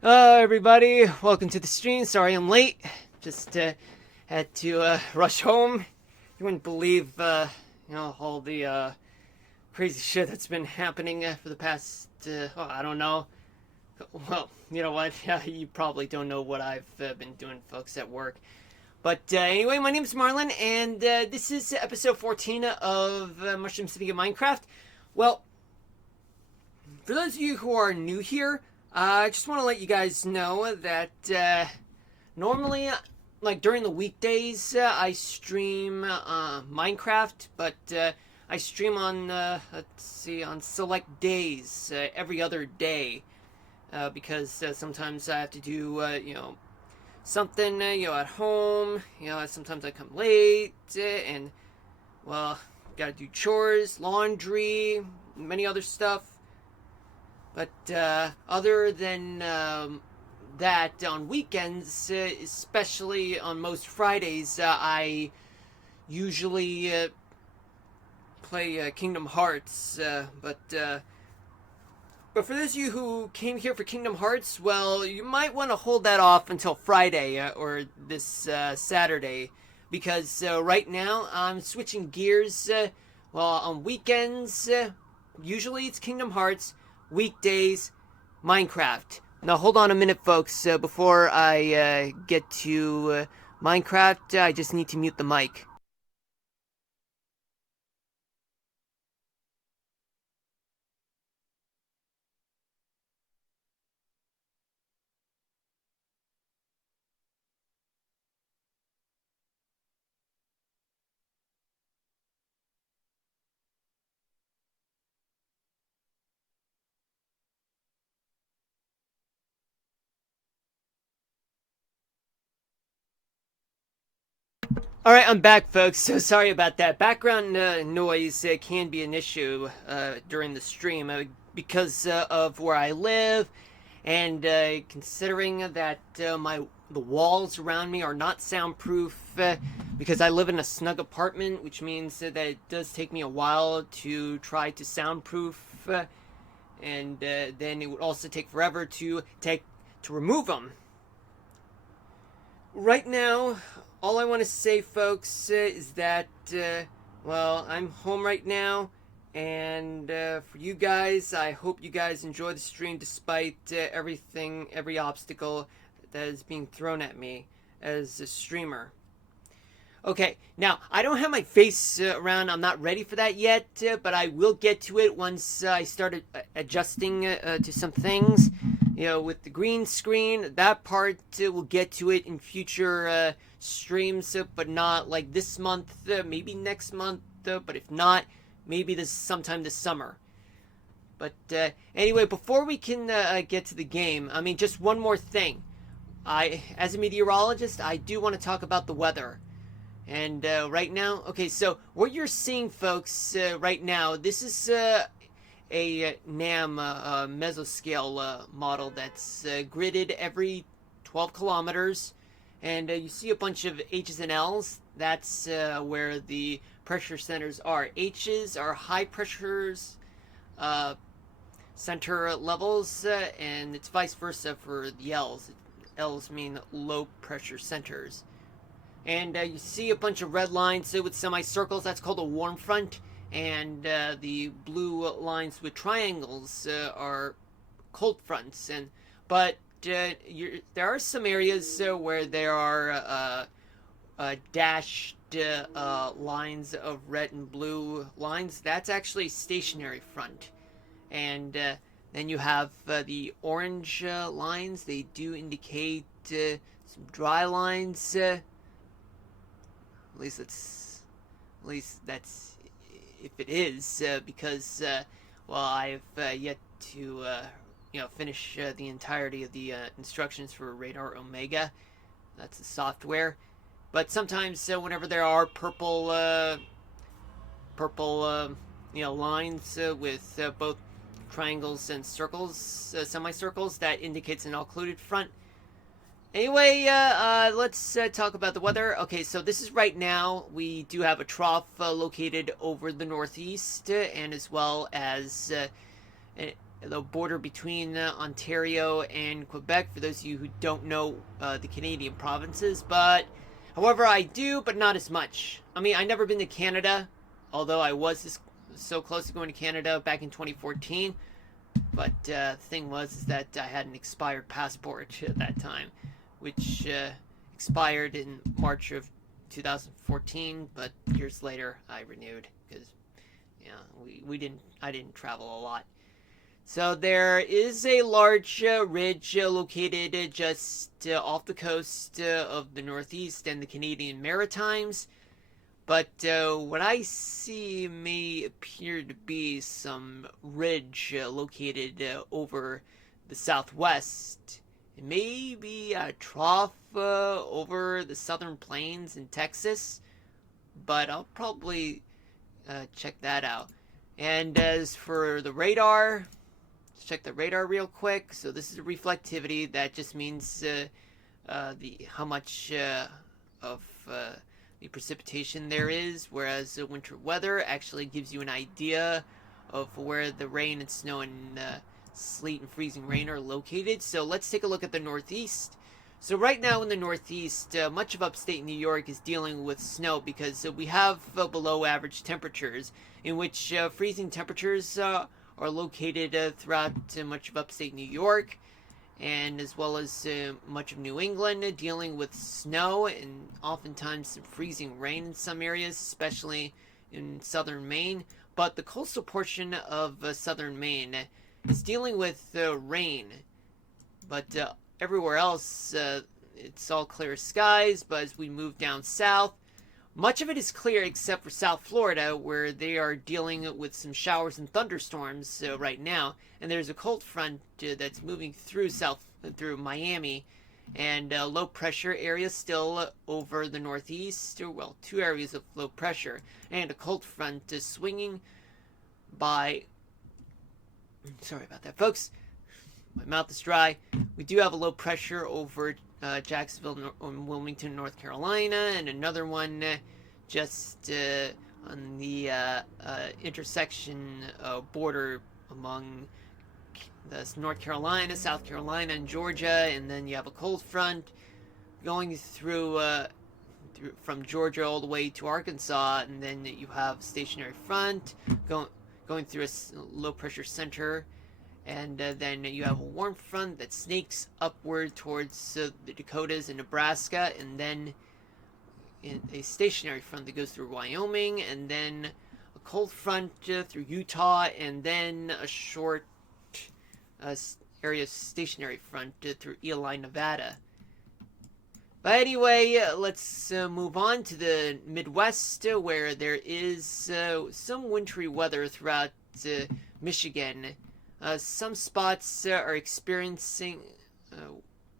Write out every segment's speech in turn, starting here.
Hello, everybody. Welcome to the stream. Sorry I'm late. Just had to rush home. You wouldn't believe, all the crazy shit that's been happening for the past, I don't know. Well, you know what? Yeah, you probably don't know what I've been doing, folks, at work. But anyway, my name is Marlon, and this is episode 14 of Mushroom City of Minecraft. Well, for those of you who are new here, I just want to let you guys know that normally, like during the weekdays, I stream Minecraft, but I stream on let's see, on select days, every other day, because sometimes I have to do something at home. Sometimes I come late, and well, gotta do chores, laundry, many other stuff. But other than that, on weekends, especially on most Fridays, I usually play Kingdom Hearts. But for those of you who came here for Kingdom Hearts, well, you might want to hold that off until Friday or this Saturday, because right now I'm switching gears. Well, on weekends, usually it's Kingdom Hearts. Weekdays, Minecraft. Now hold on a minute, folks. Before I get to Minecraft, I just need to mute the mic. All right, I'm back, folks. So sorry about that. Background noise can be an issue during the stream because of where I live, and considering that the walls around me are not soundproof because I live in a snug apartment, which means that it does take me a while to try to soundproof, and then it would also take forever to remove them. Right now, all I want to say, folks, is that, well, I'm home right now, and for you guys, I hope you guys enjoy the stream despite everything, every obstacle that is being thrown at me as a streamer. Okay, now I don't have my face around. I'm not ready for that yet, but I will get to it once I start adjusting to some things. With the green screen, that part we'll get to it in future streams, but not like this month. Maybe next month, but if not, maybe this sometime this summer. But anyway, before we can get to the game, I mean, just one more thing. As a meteorologist, I do want to talk about the weather. And right now, okay, so what you're seeing, folks, right now, this is a NAM mesoscale model that's gridded every 12 kilometers. And you see a bunch of H's and L's. That's where the pressure centers are. H's are high pressures uh, center levels, and it's vice versa for the L's. L's mean low pressure centers. And you see a bunch of red lines with semicircles. That's called a warm front. And the blue lines with triangles are cold fronts. But there are some areas where there are dashed lines of red and blue lines. That's actually stationary front. And then you have the orange lines. They do indicate some dry lines. At least that's if it is, because well, I've yet to finish the entirety of the instructions for Radar Omega. That's the software. But sometimes, whenever there are purple lines with both triangles and circles, semicircles, that indicates an occluded front. Anyway, let's talk about the weather. Okay, so this is right now. We do have a trough located over the northeast, and as well as the border between Ontario and Quebec, for those of you who don't know the Canadian provinces. But, however, I do, but not as much. I mean, I've never been to Canada, although I was so close to going to Canada back in 2014. But the thing was is that I had an expired passport at that time, which expired in March of 2014. But years later, I renewed because I didn't travel a lot. So there is a large ridge located just off the coast of the Northeast and the Canadian Maritimes. But what I see may appear to be some ridge located over the southwest. It may be a trough over the southern plains in Texas, but I'll probably check that out. And as for the radar, let's check the radar real quick. So this is a reflectivity. That just means the how much of the precipitation there is, whereas winter weather actually gives you an idea of where the rain and snow and sleet and freezing rain are located. So let's take a look at the Northeast. So right now in the Northeast, much of upstate New York is dealing with snow because we have below average temperatures, in which freezing temperatures are located throughout much of upstate New York, and as well as much of New England, dealing with snow and oftentimes some freezing rain in some areas, especially in southern Maine. But the coastal portion of southern Maine is dealing with rain. But everywhere else, it's all clear skies. But as we move down south, much of it is clear except for South Florida, where they are dealing with some showers and thunderstorms right now. And there's a cold front that's moving through through Miami, and low pressure area still over the Northeast. Well, two areas of low pressure, and a cold front swinging by. Sorry about that, folks. My mouth is dry. We do have a low pressure over Jacksonville and Wilmington, North Carolina, and another one just on the intersection border among North Carolina, South Carolina, and Georgia. And then you have a cold front going through from Georgia all the way to Arkansas, and then you have stationary front going through a low pressure center. And then you have a warm front that snakes upward towards the Dakotas and Nebraska, and then a stationary front that goes through Wyoming, and then a cold front through Utah, and then a short area stationary front through Ely, Nevada. But anyway, let's move on to the Midwest, where there is some wintry weather throughout Michigan. Some spots are experiencing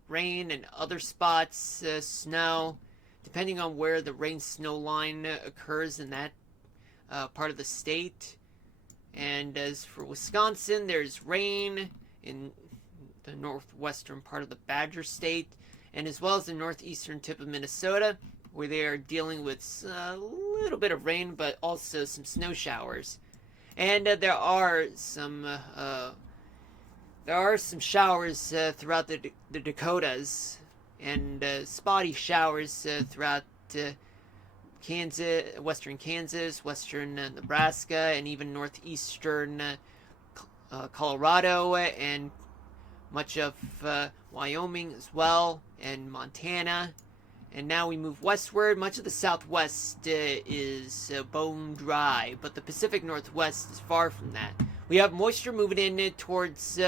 rain, and other spots snow, depending on where the rain-snow line occurs in that part of the state. And as for Wisconsin, there's rain in the northwestern part of the Badger State, and as well as the northeastern tip of Minnesota, where they are dealing with a little bit of rain, but also some snow showers. And there are some showers throughout the Dakotas, and spotty showers throughout Kansas, western Nebraska, and even northeastern Colorado, and much of Wyoming as well, and Montana. And now we move westward. Much of the Southwest is bone dry, but the Pacific Northwest is far from that. We have moisture moving in towards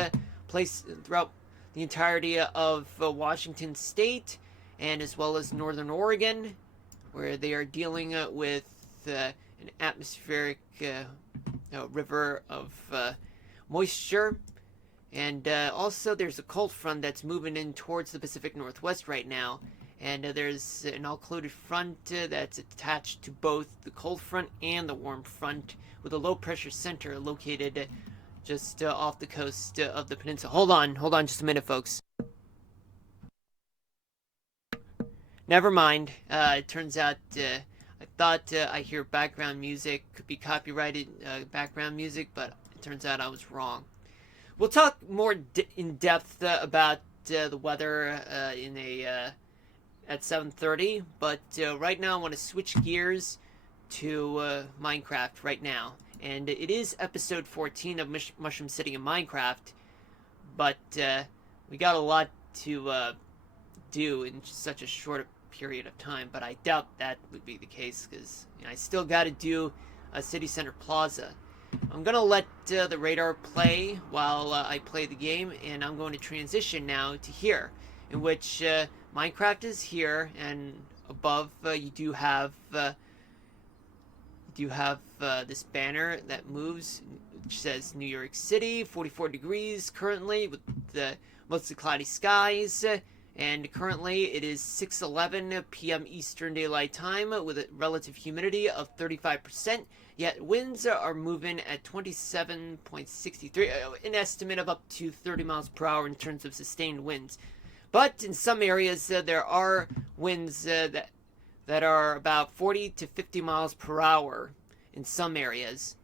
place throughout the entirety of Washington State, and as well as Northern Oregon, where they are dealing with an atmospheric river of moisture. And also there's a cold front that's moving in towards the Pacific Northwest right now. And there's an all-clouded front that's attached to both the cold front and the warm front, with a low-pressure center located just off the coast of the peninsula. Hold on just a minute, folks. Never mind. It turns out I thought I hear background music, could be copyrighted background music, but it turns out I was wrong. we'll talk more in depth about the weather at 7:30. But right now, I want to switch gears to Minecraft right now, and it is episode 14 of Mushroom City in Minecraft. But we got a lot to do in such a short period of time. But I doubt that would be the case because I still got to do a City Center Plaza. I'm gonna let the radar play while I play the game, and I'm going to transition now to here, in which Minecraft is here, and above you do have this banner that moves, which says New York City, 44 degrees currently with the mostly cloudy skies, and currently it is 6:11 p.m. Eastern Daylight Time with a relative humidity of 35%, yet winds are moving at 27.63, an estimate of up to 30 miles per hour in terms of sustained winds. But in some areas there are winds that are about 40 to 50 miles per hour in some areas.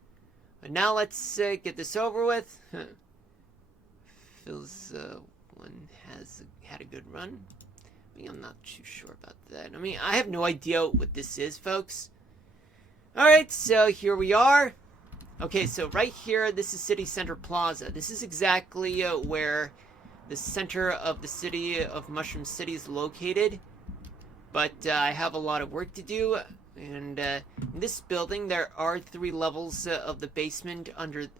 But now let's get this over with. Feels one has had a good run. I'm not too sure about that. I have no idea what this is, folks. Alright, so here we are. Okay, so right here, this is City Center Plaza. This is exactly where the center of the city of Mushroom City is located. But I have a lot of work to do. And in this building, there are 3 levels of the basement under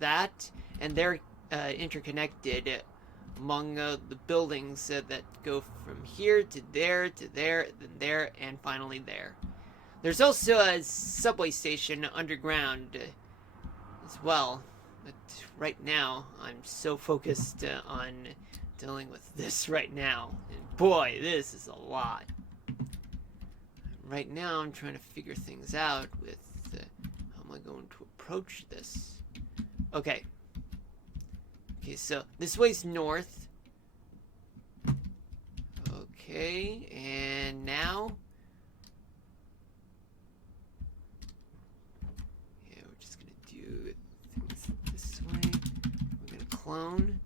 that. And they're interconnected among the buildings that go from here to there, then there, and finally there. There's also a subway station underground as well. But right now, I'm so focused on dealing with this right now. And boy, this is a lot. Right now, I'm trying to figure things out with how am I going to approach this. Okay, so this way's north. Okay, and now... yeah, we're just going to do things this way. We're going to clone.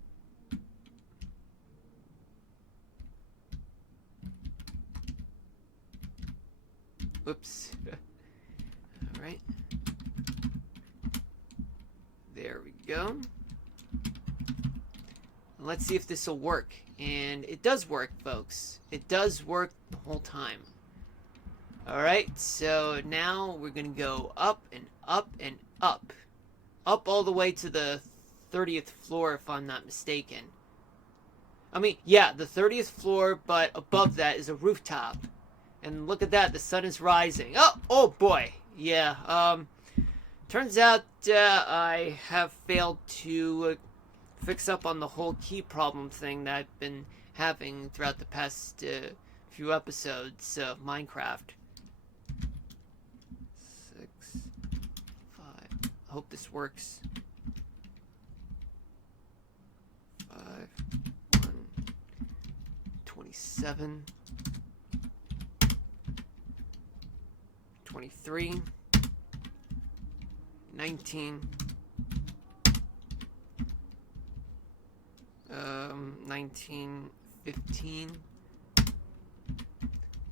Whoops. Alright. There we go. Let's see if this will work. And it does work, folks. It does work the whole time. Alright, so now we're going to go up and up and up. Up all the way to the 30th floor, if I'm not mistaken. Yeah, the 30th floor, but above that is a rooftop. And look at that, the sun is rising. Oh boy. Yeah, turns out I have failed to fix up on the whole key problem thing that I've been having throughout the past few episodes of Minecraft. 6, 5. I hope this works. 5, 1, 27. 23, 19, 19, 15,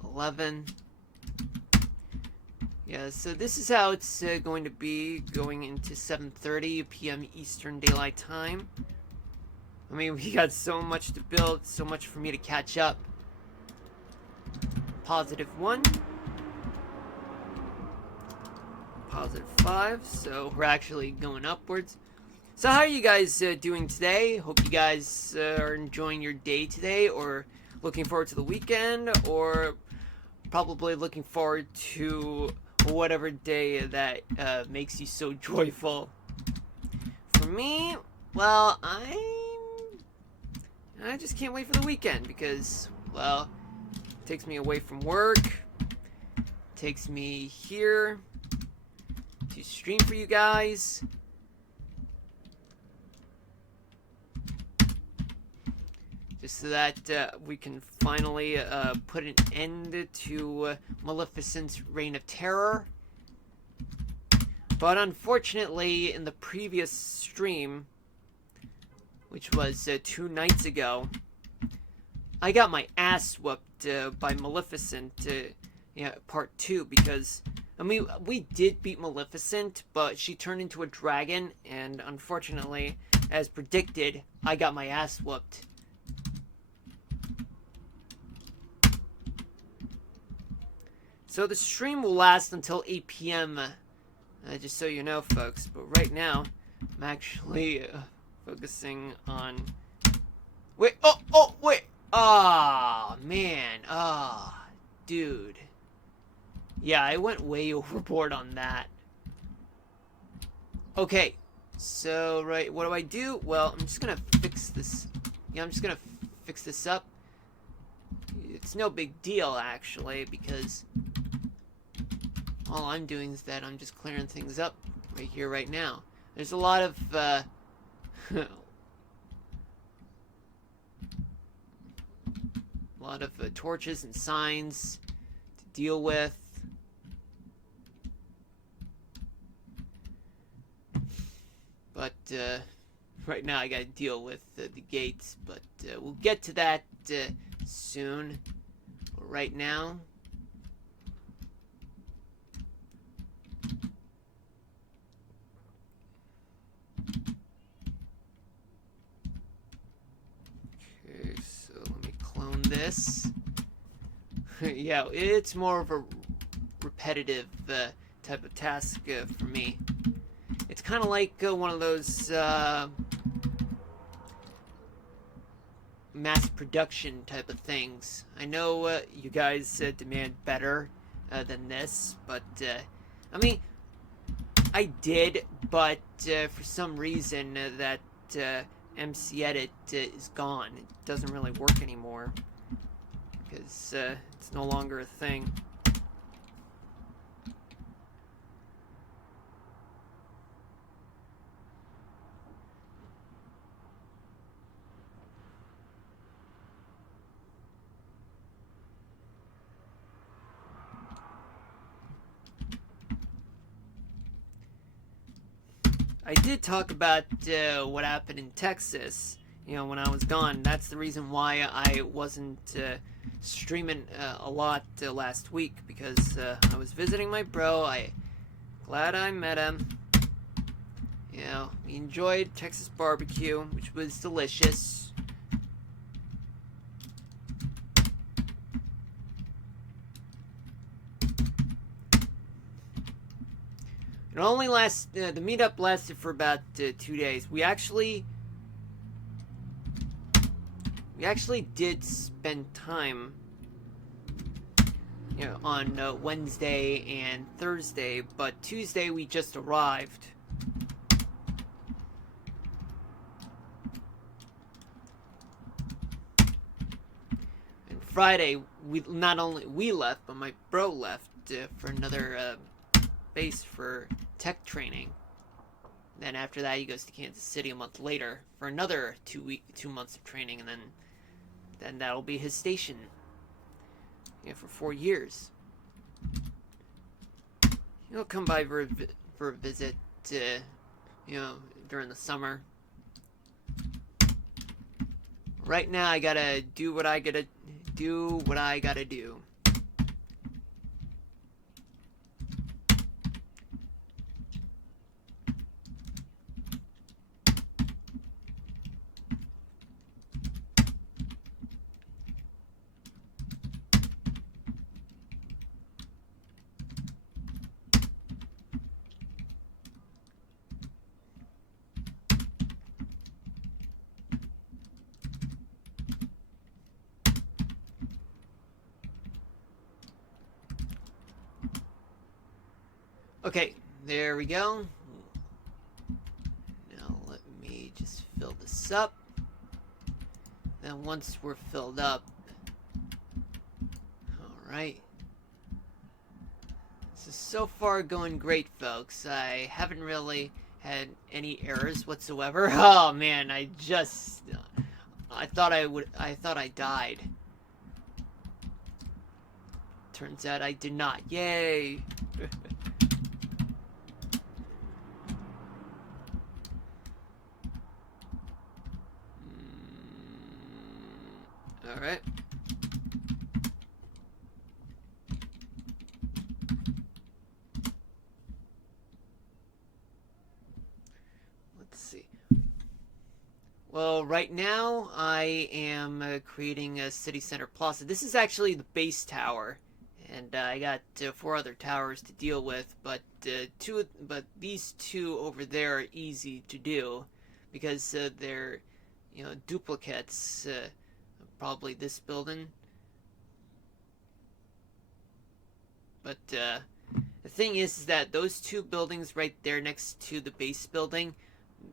11. Yeah, so this is how it's going to be going into 7:30 p.m. Eastern Daylight Time. We got so much to build, so much for me to catch up. +1. +5, so we're actually going upwards. So how are you guys doing today? Hope you guys are enjoying your day today, or looking forward to the weekend, or probably looking forward to whatever day that makes you so joyful. For me, well, I just can't wait for the weekend because, well, it takes me away from work, takes me here to stream for you guys. Just so that we can finally put an end to Maleficent's reign of terror. But unfortunately, in the previous stream, which was 2 nights ago, I got my ass whooped by Maleficent, part 2, because, I mean, we did beat Maleficent, but she turned into a dragon, and unfortunately, as predicted, I got my ass whooped. So the stream will last until 8 p.m., just so you know, folks, but right now, I'm actually focusing on... Wait, wait! Ah, man, dude. Yeah, I went way overboard on that. Okay, so, right, what do I do? Well, I'm just gonna fix this. Yeah, I'm just gonna fix this up. It's no big deal, actually, because all I'm doing is that I'm just clearing things up right here, right now. There's a lot of, torches and signs to deal with. But right now I gotta deal with the gates, but we'll get to that soon. Right now, okay, so let me clone this. Yeah, it's more of a repetitive type of task for me. It's kind of like one of those mass production type of things. I know you guys demand better than this, but I mean, I did, but for some reason that MC Edit is gone. It doesn't really work anymore because it's no longer a thing. I did talk about what happened in Texas, when I was gone. That's the reason why I wasn't streaming a lot last week, because I was visiting my bro. Glad I met him. We enjoyed Texas barbecue, which was delicious. It only the meetup lasted for about 2 days. We actually did spend time, on Wednesday and Thursday, but Tuesday we just arrived. And Friday, not only we left, but my bro left for another base for tech training. Then after that, he goes to Kansas City a month later for another 2 months of training, and then that'll be his station. For 4 years. He'll come by for a visit, during the summer. Right now, I gotta do what I gotta do. Okay, there we go. Now let me just fill this up. Then once we're filled up, alright. This is so far going great, folks. I haven't really had any errors whatsoever. Oh man, I thought I died. Turns out I did not. Yay! All right. Let's see. Well, right now I am creating a city center plaza. This is actually the base tower, and I got 4 other towers to deal with. But these 2 over there are easy to do because they're, duplicates. Probably this building, but the thing is that those 2 buildings right there next to the base building,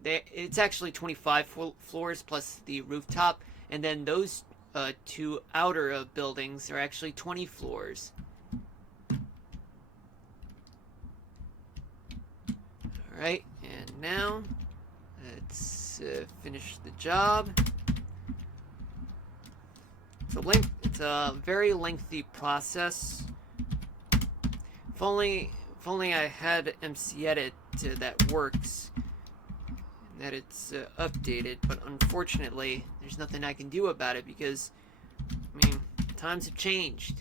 it's actually 25 floors plus the rooftop, and then those 2 outer buildings are actually 20 floors. Alright, and now let's finish the job. It's a very lengthy process. If only I had MC Edit that works, that it's updated, but unfortunately there's nothing I can do about it because, I mean, times have changed.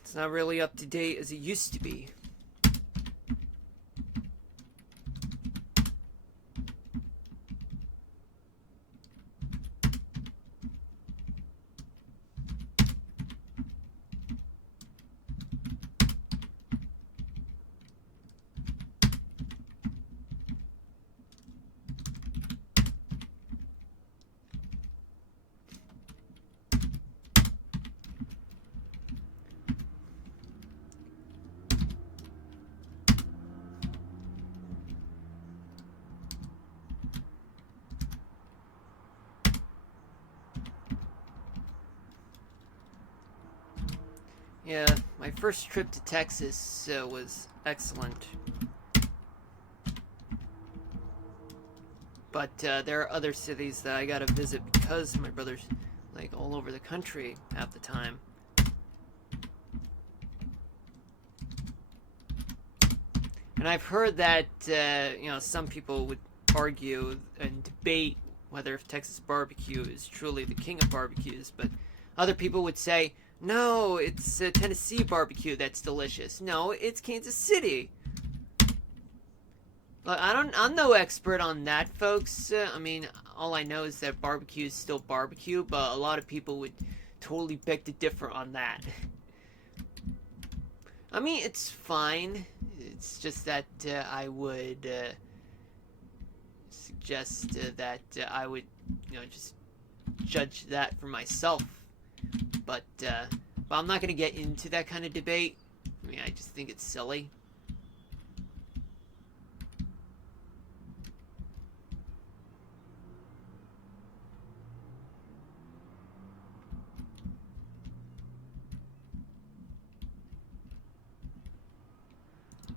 It's not really up to date as it used to be. Yeah, my first trip to Texas was excellent. But there are other cities that I gotta visit because my brother's like all over the country half the time. And I've heard that some people would argue and debate whether Texas barbecue is truly the king of barbecues, but other people would say, no, it's Tennessee barbecue that's delicious. No, it's Kansas City. Look, I'm no expert on that, folks. I mean, all I know is that barbecue is still barbecue, but a lot of people would totally beg to differ on that. I mean, it's fine. It's just that I would suggest that I would, just judge that for myself. But I'm not going to get into that kind of debate. I mean, I just think it's silly.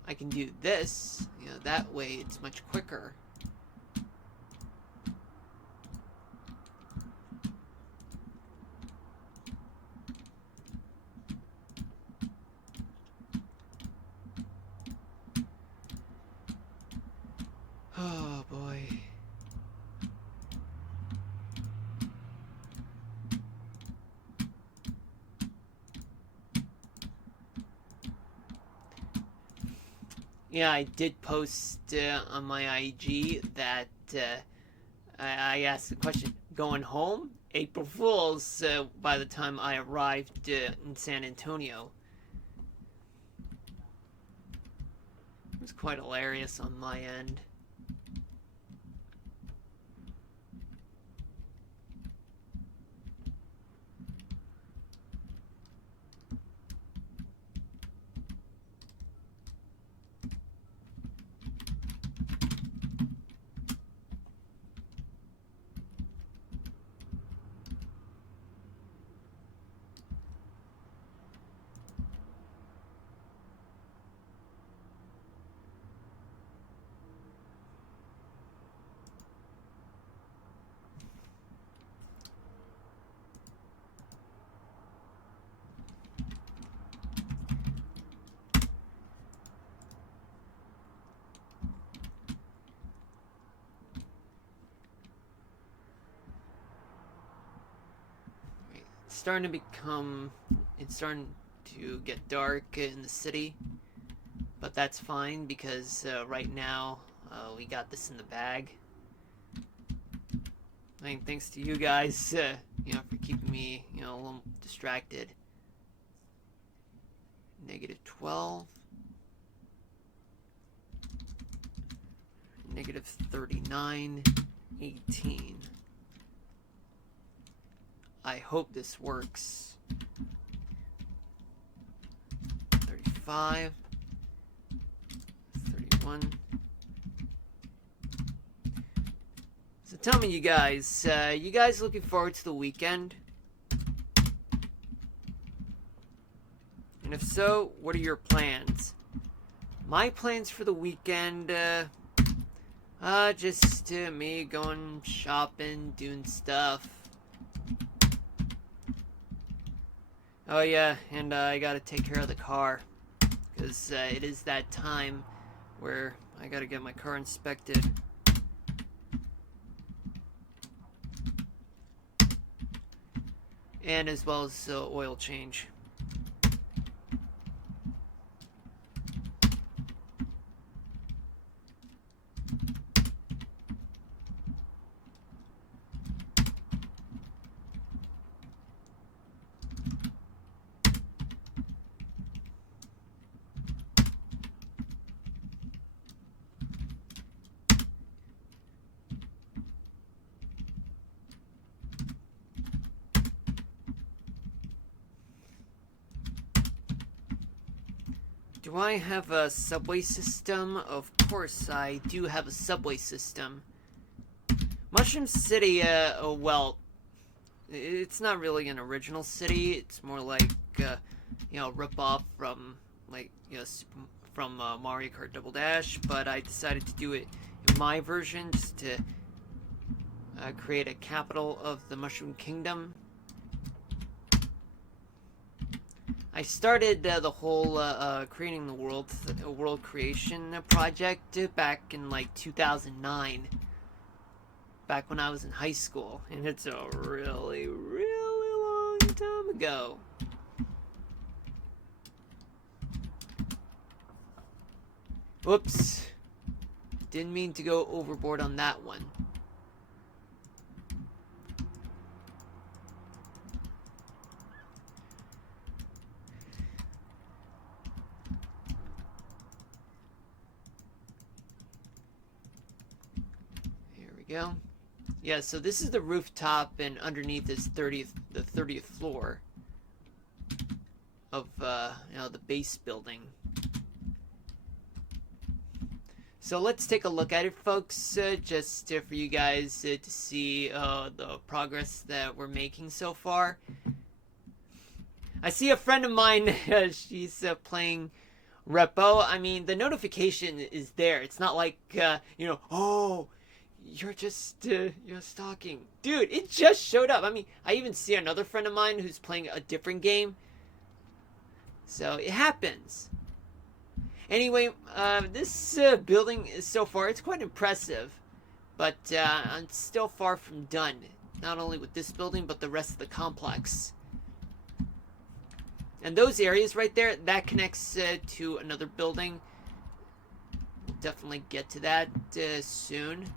I can do this, that way it's much quicker. Oh boy. Yeah, I did post on my IG that I asked the question, going home? April Fool's by the time I arrived in San Antonio. It was quite hilarious on my end. it's starting to get dark in the city, but that's fine because right now we got this in the bag. I mean, thanks to you guys, for keeping me, a little distracted. -12. -39. 18. I hope this works. 35. 31. So tell me, you guys looking forward to the weekend? And if so, what are your plans? My plans for the weekend, just me going shopping, doing stuff. Oh yeah, and I gotta take care of the car, because it is that time where I gotta get my car inspected. And as well as oil change. Do I have a subway system? Of course I do have a subway system. Mushroom City, well, it's not really an original city. It's more like, rip-off from, from Mario Kart Double Dash. But I decided to do it in my version just to create a capital of the Mushroom Kingdom. I started the whole creating the world creation project back in 2009, back when I was in high school, and it's a really, really long time ago. Whoops, didn't mean to go overboard on that one. Go. Yeah, so this is the rooftop, and underneath is the 30th floor of the base building. So let's take a look at it, folks, just for you guys to see the progress that we're making so far. I see a friend of mine, she's playing Repo. I mean, the notification is there. It's not like, oh, you're just, you're stalking. Dude, it just showed up. I mean, I even see another friend of mine who's playing a different game. So, it happens. Anyway, this building is so far, it's quite impressive. But, I'm still far from done. Not only with this building, but the rest of the complex. And those areas right there, that connects to another building. We'll definitely get to that soon.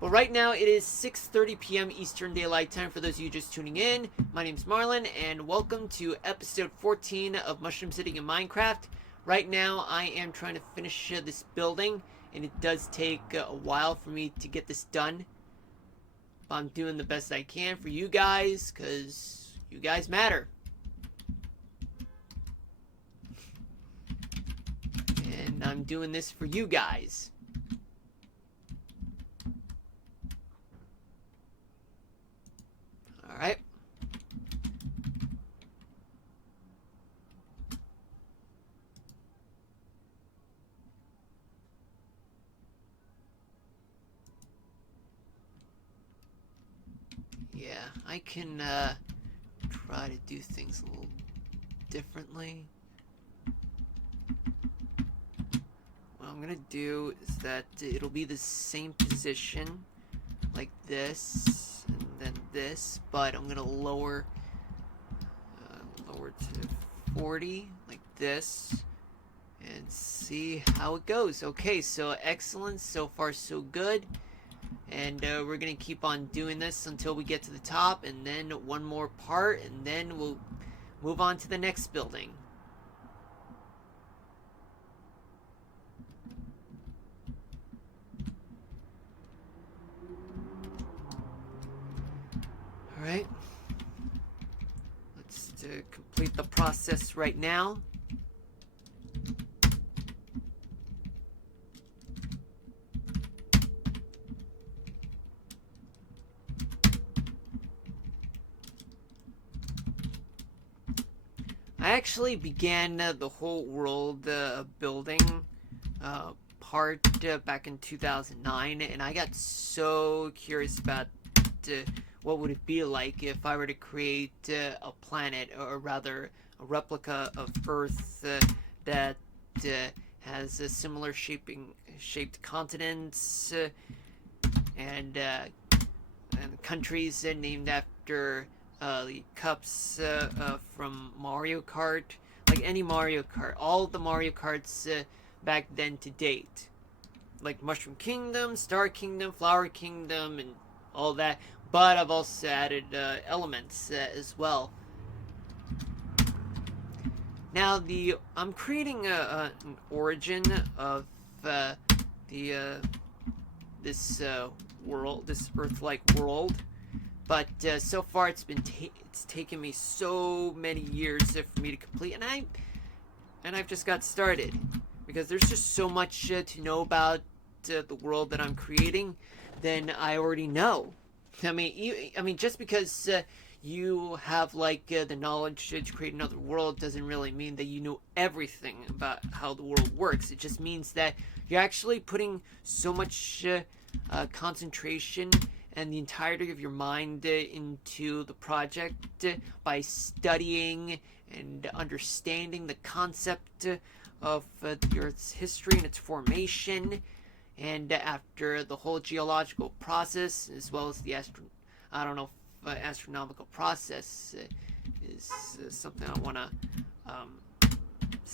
Well, right now it is 6:30 p.m. Eastern Daylight Time for those of you just tuning in. My name's Marlon, and welcome to episode 14 of Mushroom City in Minecraft. Right now, I am trying to finish this building, and it does take a while for me to get this done. But I'm doing the best I can for you guys, because you guys matter. And I'm doing this for you guys. Alright. Yeah, I can try to do things a little differently. What I'm gonna do is that it'll be the same position, like this, and then this, but I'm gonna lower lower to 40, like this, and see how it goes. Okay, so excellent. So far, so good. And we're gonna keep on doing this until we get to the top, and then one more part, and then we'll move on to the next building. Alright. Let's complete the process right now. I actually began the whole world building part back in 2009, and I got so curious about what would it be like if I were to create a planet, or rather a replica of Earth that has a similar shaped continents and countries named after the cups from Mario Kart, like any Mario Kart, all the Mario Karts back then to date, like Mushroom Kingdom, Star Kingdom, Flower Kingdom, and all that. But I've also added elements as well. Now I'm creating an origin of this world, this Earth-like world. But so far, it's taken me so many years for me to complete, and I've just got started, because there's just so much to know about the world that I'm creating than I already know. I mean, just because you have like the knowledge to create another world doesn't really mean that you know everything about how the world works. It just means that you're actually putting so much concentration and the entirety of your mind into the project by studying and understanding the concept of the Earth's history and its formation, and after the whole geological process, as well as the astronomical process is something I want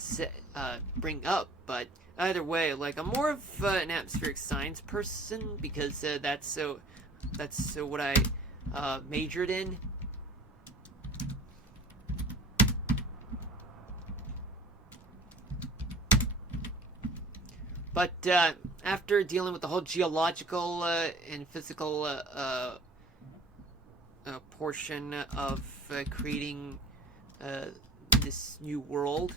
to bring up. But either way, like, I'm more of an atmospheric science person, because that's what I majored in. But after dealing with the whole geological and physical portion of creating this new world,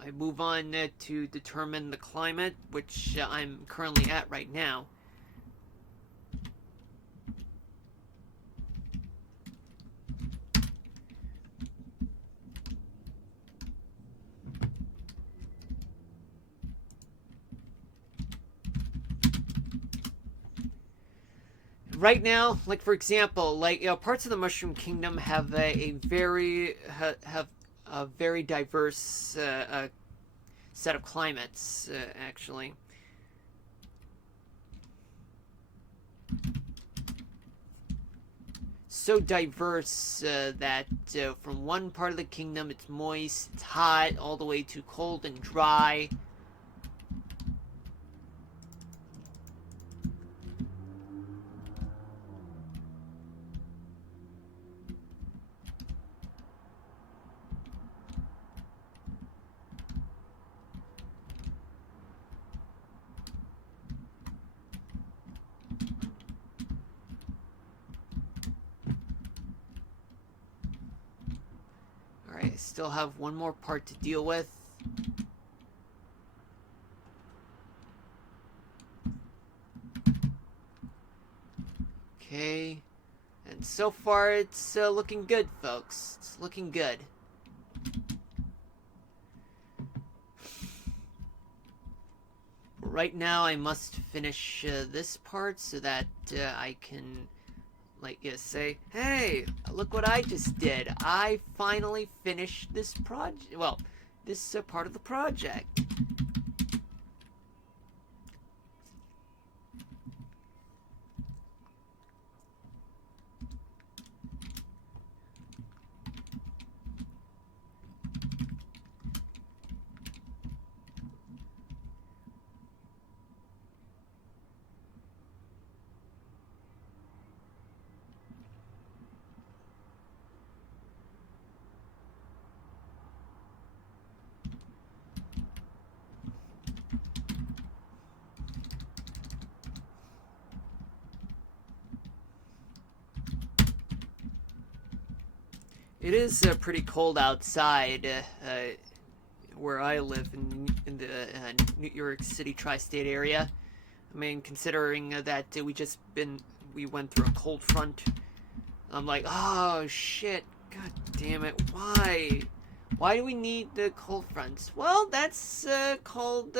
I move on to determine the climate, which I'm currently at right now. Right now, like for example, like parts of the Mushroom Kingdom have a very diverse set of climates, actually. So diverse that from one part of the kingdom it's moist, it's hot, all the way to cold and dry. Alright, I still have one more part to deal with. Okay, and so far it's looking good, folks. It's looking good. Right now I must finish this part so that I can say, hey, look what I just did. I finally finished this project. Well, this part of the project. It is pretty cold outside where I live in the New York City tri-state area. I mean, considering that we went through a cold front, I'm like, oh shit, god damn it, why? Why do we need the cold fronts? Well, that's called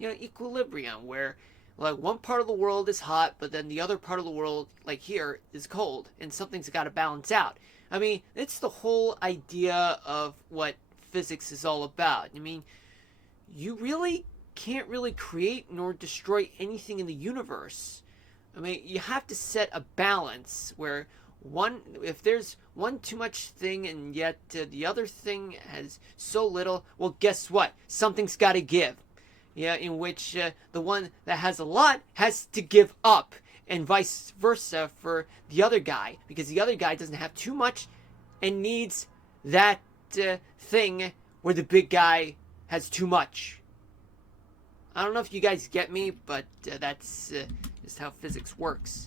equilibrium, where like one part of the world is hot, but then the other part of the world, like here, is cold, and something's got to balance out. I mean, it's the whole idea of what physics is all about. I mean, you really can't really create nor destroy anything in the universe. I mean, you have to set a balance where if there's one too much thing and yet the other thing has so little, well, guess what? Something's got to give. Yeah, in which the one that has a lot has to give up, and vice versa for the other guy, because the other guy doesn't have too much and needs that thing where the big guy has too much. I don't know if you guys get me, but that's just how physics works.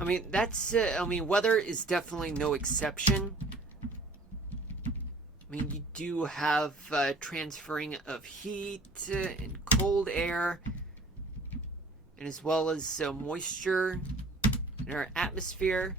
I mean, weather is definitely no exception. I mean, you do have transferring of heat and cold air, and as well as moisture in our atmosphere.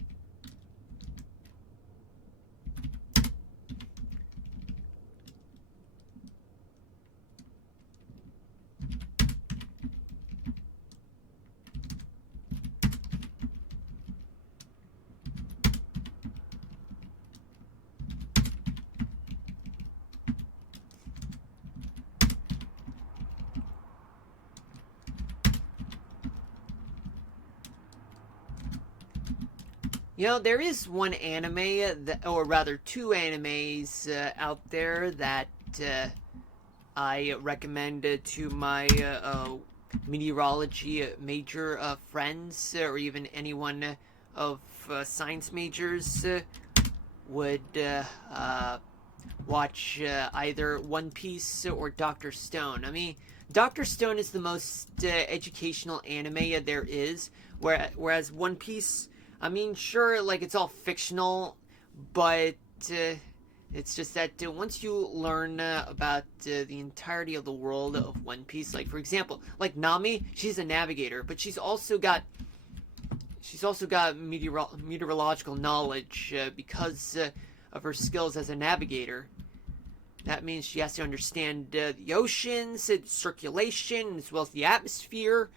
You know, there is one anime, or rather two animes out there that I recommend to my meteorology major friends, or even anyone of science majors would watch either One Piece or Dr. Stone. I mean, Dr. Stone is the most educational anime there is, whereas One Piece, I mean, sure, like, it's all fictional, but it's just that once you learn about the entirety of the world of One Piece, like, for example, like Nami, she's a navigator, but she's also got meteorological knowledge because of her skills as a navigator. That means she has to understand the oceans, circulation, as well as the atmosphere.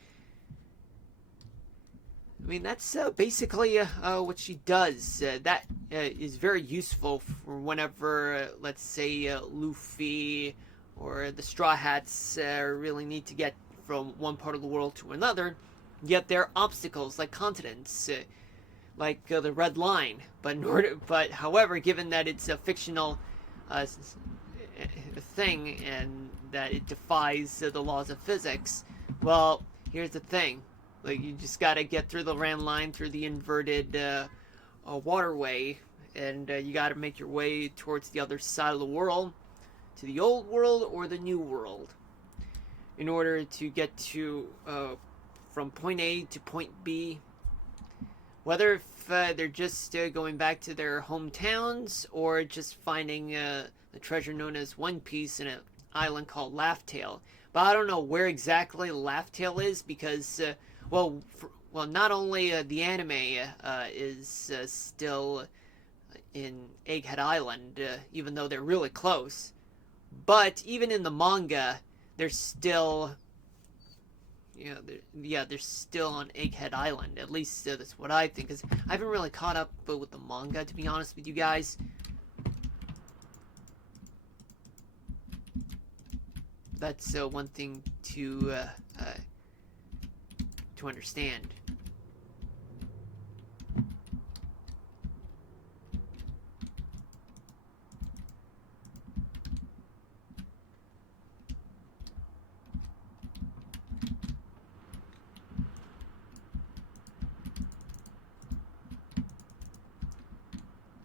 I mean, that's basically what she does. That is very useful for whenever, let's say, Luffy or the Straw Hats really need to get from one part of the world to another. Yet there are obstacles like continents, like the Red Line. But however, given that it's a fictional thing and that it defies the laws of physics, well, here's the thing. Like, you just gotta get through the Red Line, through the inverted waterway, and you gotta make your way towards the other side of the world, to the old world or the new world, in order to get to from point A to point B. Whether if they're just going back to their hometowns or just finding the treasure known as One Piece in an island called Laugh Tale. But I don't know where exactly Laugh Tale is because well, not only the anime is still in Egghead Island, even though they're really close, but even in the manga, they're still, they're still on Egghead Island. At least that's what I think. Cause I haven't really caught up with the manga, to be honest with you guys. That's one thing to to understand.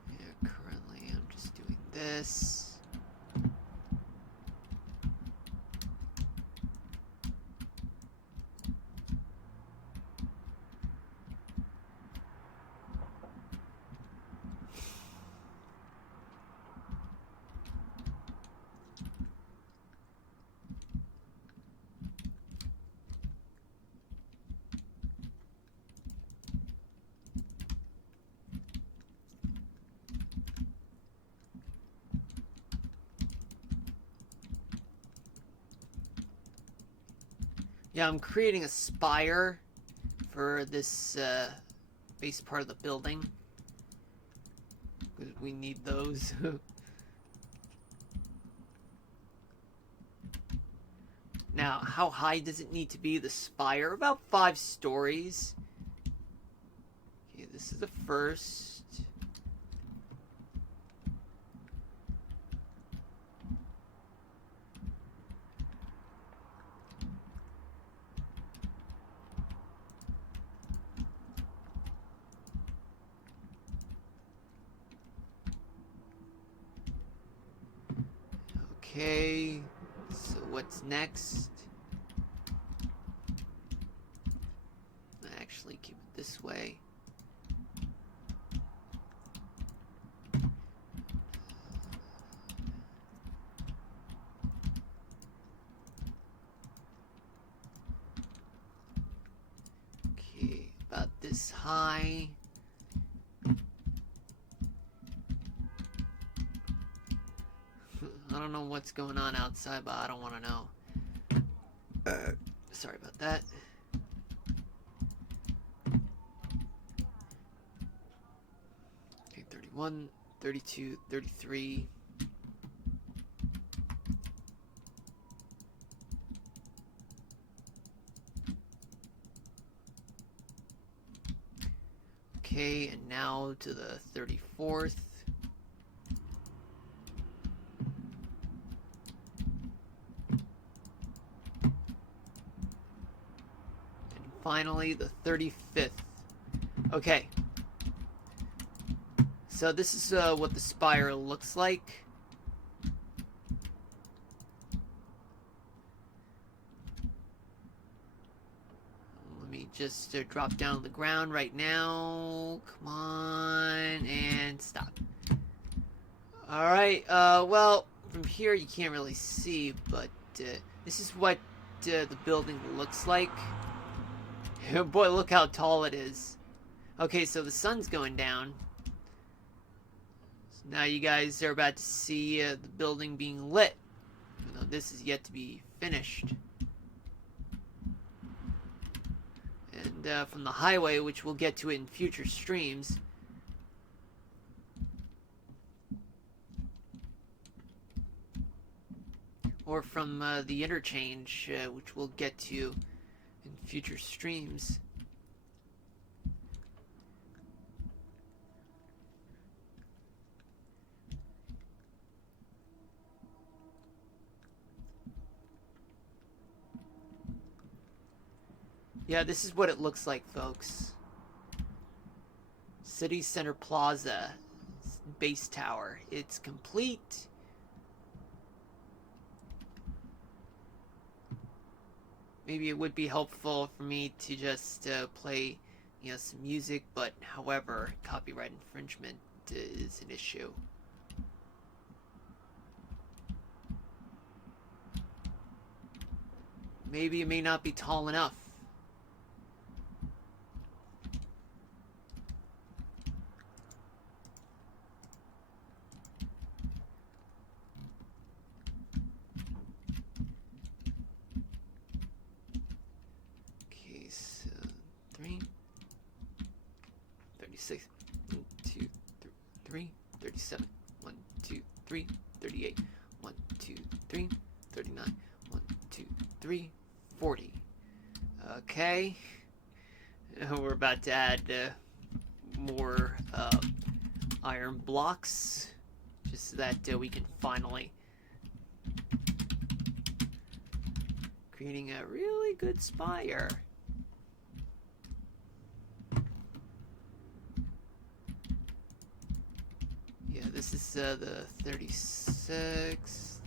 Yeah, currently I'm just doing this. Yeah, I'm creating a spire for this base part of the building. We need those. Now, how high does it need to be, the spire? About 5 stories. Okay, this is the first. Okay, so what's next? Actually, keep it this way. Okay, about this high. I don't know what's going on outside, but I don't want to know. Sorry about that. Okay, 31, 32, 33. Okay, and now to the 34th. Finally, the 35th. Okay. So this is what the spire looks like. Let me just drop down to the ground right now. Come on, and stop. Alright, well, from here you can't really see, but this is what the building looks like. Boy, look how tall it is. Okay, so the sun's going down. So now you guys are about to see the building being lit. Even though this is yet to be finished. And from the highway, which we'll get to in future streams. Or from the interchange, which we'll get to in future streams. Yeah, this is what it looks like, folks. City Center Plaza base tower. It's complete. Maybe it would be helpful for me to just play, some music, but however, copyright infringement is an issue. Maybe it may not be tall enough. Okay, so 3, 36, 1, 2, 3, 37, 1, 2, 3, 38, 1, 2, 3, 39, 1, 2, 3, 40. Okay. We're about to add more iron blocks, just so that we can finally creating a really good spire. Yeah, this is the 36th,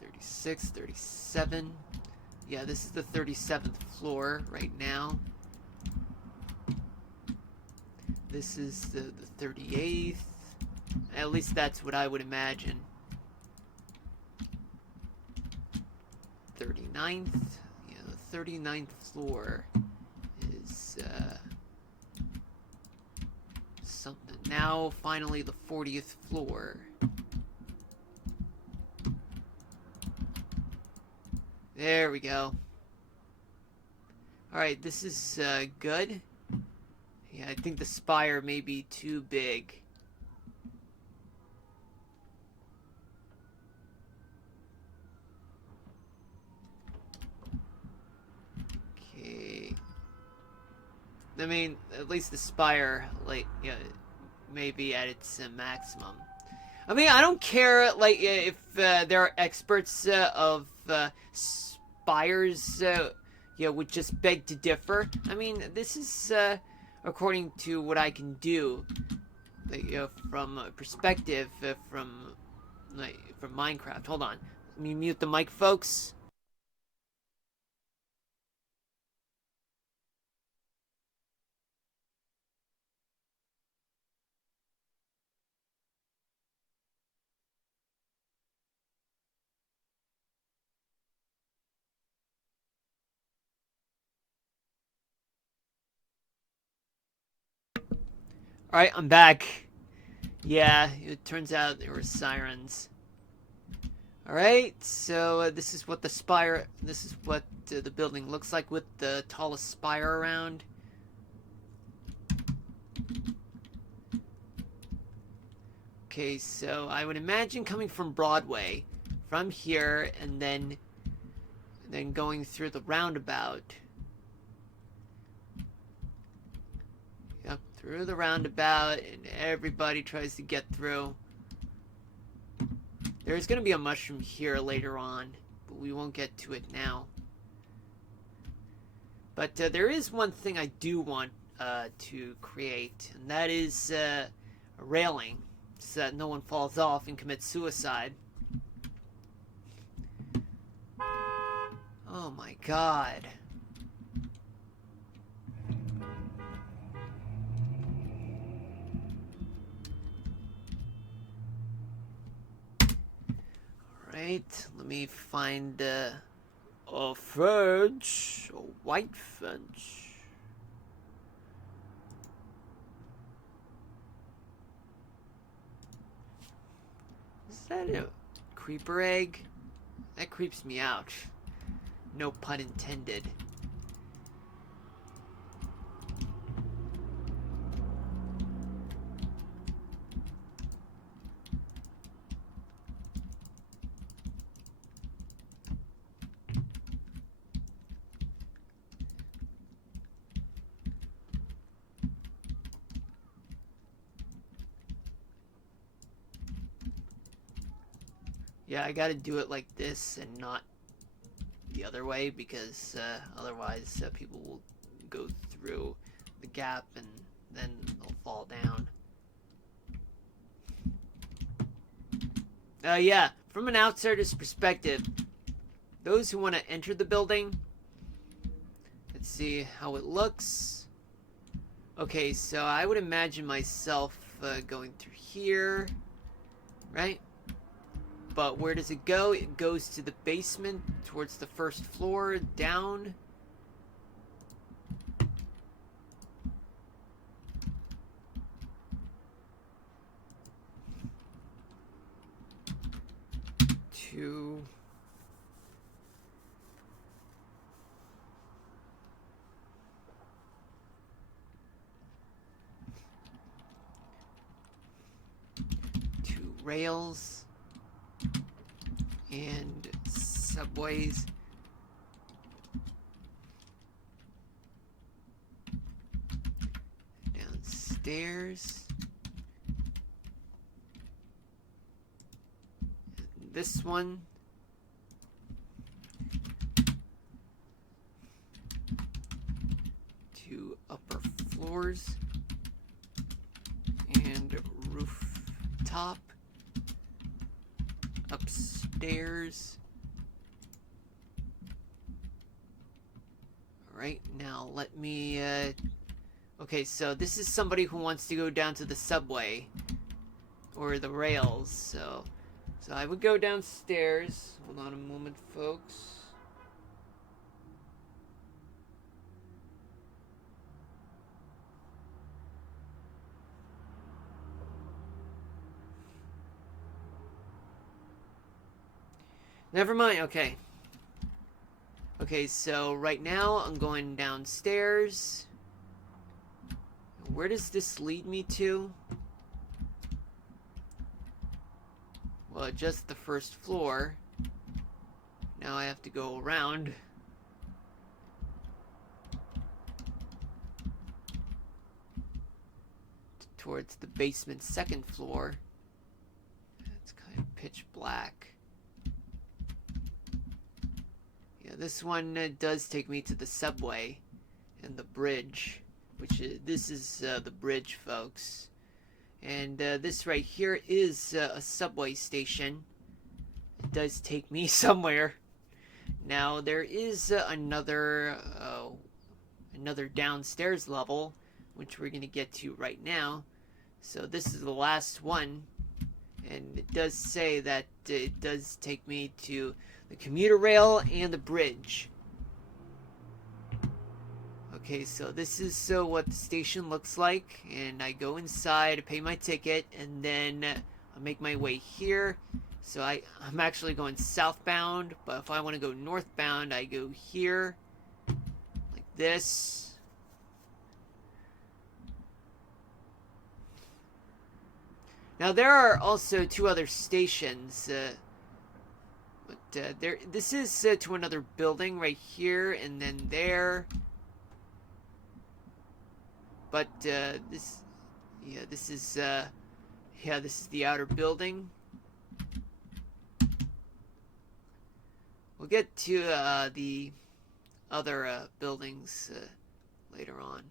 36, 37. Yeah, this is the 37th floor right now. This is the 38th. At least that's what I would imagine. 39th. Yeah, the 39th floor is something. Now, finally, the 40th floor. There we go. Alright, this is good. Yeah, I think the spire may be too big. Okay. I mean, at least the spire, like, yeah, may be at its maximum. I mean, I don't care, like, if there are experts of spires, would just beg to differ. I mean, this is according to what I can do, like, from a perspective from Minecraft. Hold on, let me mute the mic, folks. All right, I'm back. Yeah, it turns out there were sirens. Alright, so this is what this is what the building looks like with the tallest spire around. Okay, so I would imagine coming from Broadway, from here, and then going through the roundabout. Yep, through the roundabout, and everybody tries to get through. There's going to be a mushroom here later on, but we won't get to it now. But there is one thing I do want to create, and that is a railing, so that no one falls off and commits suicide. Oh my god. Alright, let me find a fence, a white fence. Is that a creeper egg? That creeps me out. No pun intended. Yeah, I gotta do it like this and not the other way, because otherwise people will go through the gap and then they'll fall down. Yeah, from an outsider's perspective, those who want to enter the building, let's see how it looks. Okay, so I would imagine myself going through here, right? But where does it go? It goes to the basement, towards the first floor, down. To... rails and subways. stairs. This one. Two upper floors. And rooftop. Upstairs. Alright, now let me, okay, so this is somebody who wants to go down to the subway. Or the rails, so I would go downstairs. Hold on a moment, folks. Never mind, okay. Okay, so right now I'm going downstairs. Where does this lead me to? Well, just the first floor. Now I have to go around. Towards the basement second floor. It's kind of pitch black. Yeah, this one does take me to the subway and the bridge, which is, this is the bridge, folks. And this right here is a subway station. It does take me somewhere. Now there is another downstairs level, which we're gonna get to right now. So this is the last one, and it does say that it does take me to the commuter rail and the bridge. Okay, so this is what the station looks like, and I go inside, pay my ticket, and then I make my way here. So I'm actually going southbound, but if I want to go northbound, I go here, like this. Now there are also two other stations, but this is to another building right here, and then there. But this is the outer building. We'll get to the other buildings later on.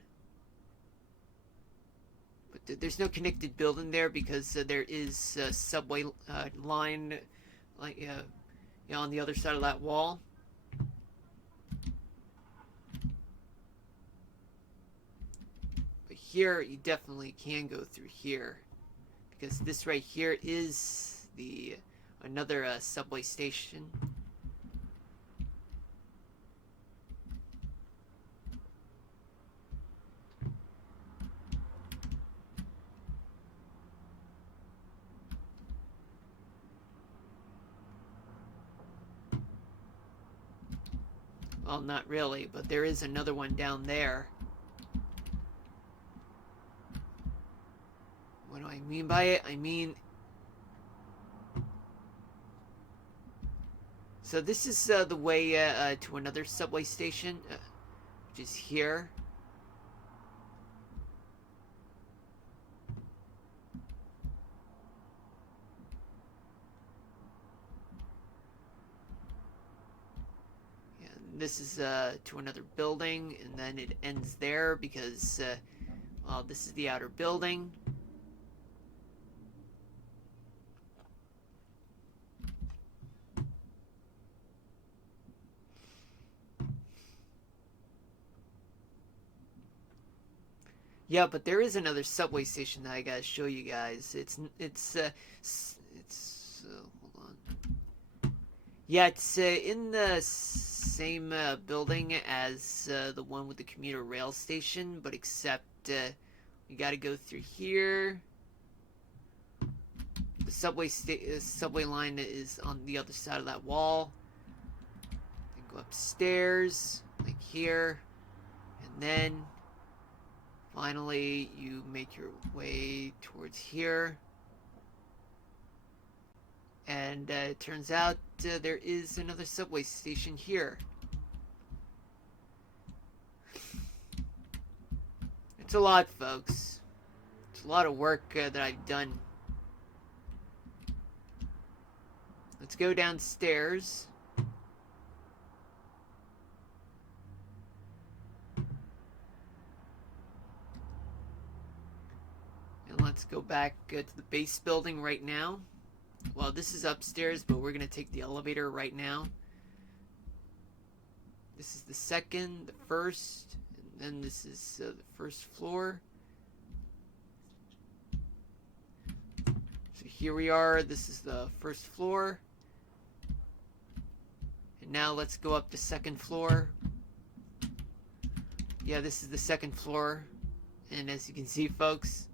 But there's no connected building there because there is a subway line, like on the other side of that wall. Here you definitely can go through here, because this right here is the another subway station. Well, not really, but there is another one down there. What do I mean by it? I mean, so this is the way to another subway station, which is here. And this is to another building, and then it ends there because, well, this is the outer building. Yeah, but there is another subway station that I gotta show you guys. Hold on. Yeah, it's in the same building as the one with the commuter rail station, but except we gotta go through here. The subway line is on the other side of that wall. Then go upstairs, like here, and then finally, you make your way towards here. And it turns out there is another subway station here. It's a lot, folks. a lot of work that I've done. Let's go downstairs. And let's go back to the base building right now. Well, this is upstairs, but we're going to take the elevator right now. This is the second, the first, and then this is the first floor. So here we are. This is the first floor. And now let's go up the second floor. Yeah, this is the second floor. And as you can see, folks,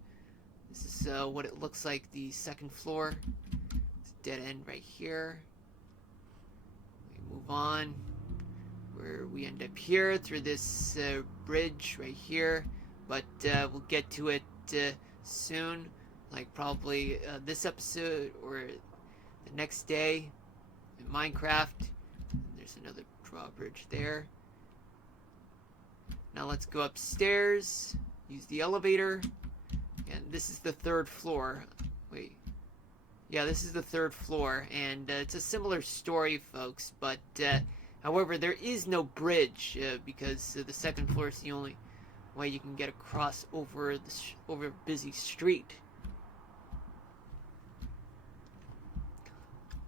this is what it looks like, the second floor. It's a dead end right here. We move on. Where we end up here through this bridge right here. But we'll get to it soon. Like probably this episode or the next day in Minecraft. There's another drawbridge there. Now let's go upstairs, use the elevator, and this is the third floor. Wait. Yeah, this is the third floor, and it's a similar story, folks, but however, there is no bridge because the second floor is the only way you can get across over over a busy street.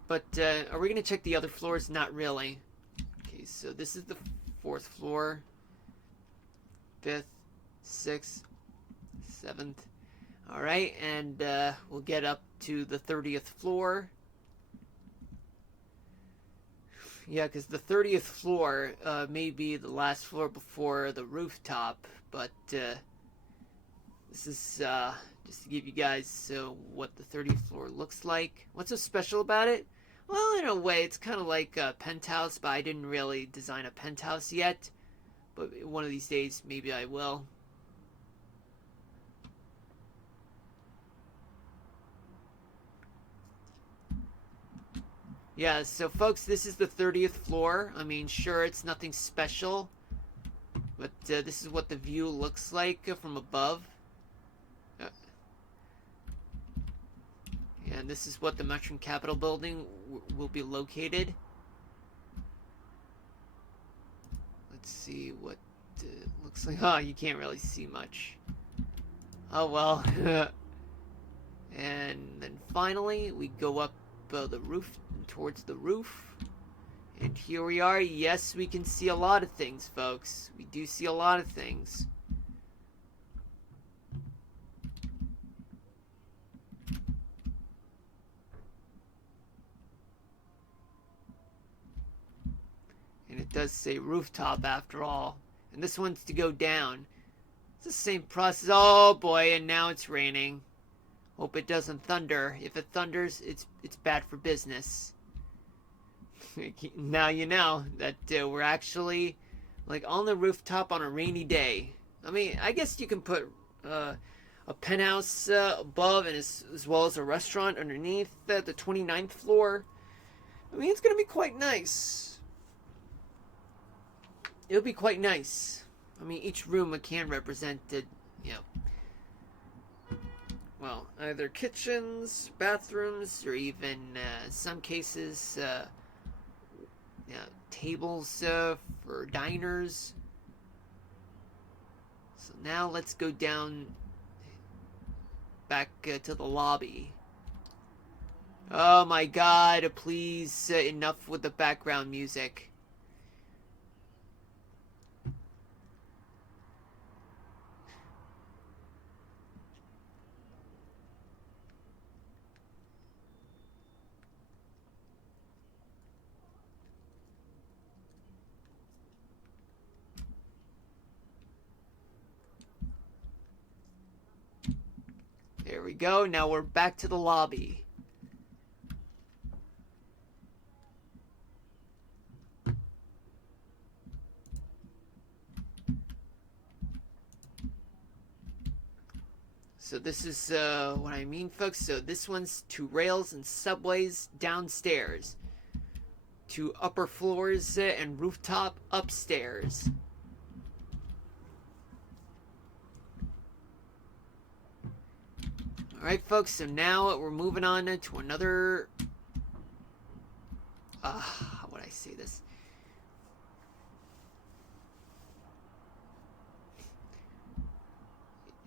But are we going to check the other floors? Not really. Okay, so this is the fourth floor. Fifth, sixth, seventh. Alright, and we'll get up to the 30th floor. Yeah, because the 30th floor may be the last floor before the rooftop, but this is just to give you guys what the 30th floor looks like. What's so special about it? Well, in a way, it's kind of like a penthouse, but I didn't really design a penthouse yet. But one of these days, maybe I will. Yeah, so folks, this is the 30th floor. I mean, sure, it's nothing special, but this is what the view looks like from above. And this is what the Mushroom Capital building will be located. Let's see what it looks like. Oh, you can't really see much. Oh well. And then finally, we go up the roof, towards the roof. And here we are. Yes, we can see a lot of things, folks. We do see a lot of things. And it does say rooftop after all. And this one's to go down. It's the same process. Oh boy, and now it's raining. Hope it doesn't thunder. If it thunders, it's bad for business. Now you know that we're actually like on the rooftop on a rainy day. I mean, I guess you can put a penthouse above and as well as a restaurant underneath the 29th floor. I mean, it's going to be quite nice. It'll be quite nice. I mean, each room can represent, well, either kitchens, bathrooms, or even, in some cases, tables for diners. So now let's go down back to the lobby. Oh my god, please, enough with the background music. There we go. Now we're back to the lobby. So this is what I mean, folks. So this one's to rails and subways downstairs, to upper floors and rooftop upstairs. Alright, folks, so now we're moving on to another... how would I say this?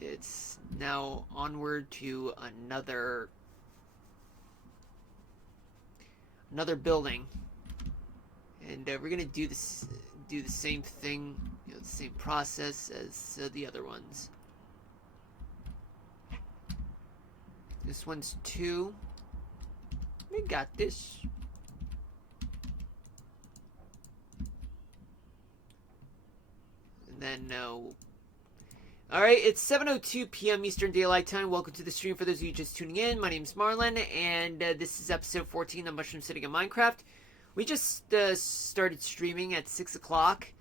It's now onward to another building. And we're gonna do the same thing, the same process as the other ones. This one's 2. We got this. And then, alright, it's 7:02 p.m. Eastern Daylight Time. Welcome to the stream for those of you just tuning in. My name's Marlon, and this is episode 14 of Mushroom City in Minecraft. We just started streaming at 6 o'clock.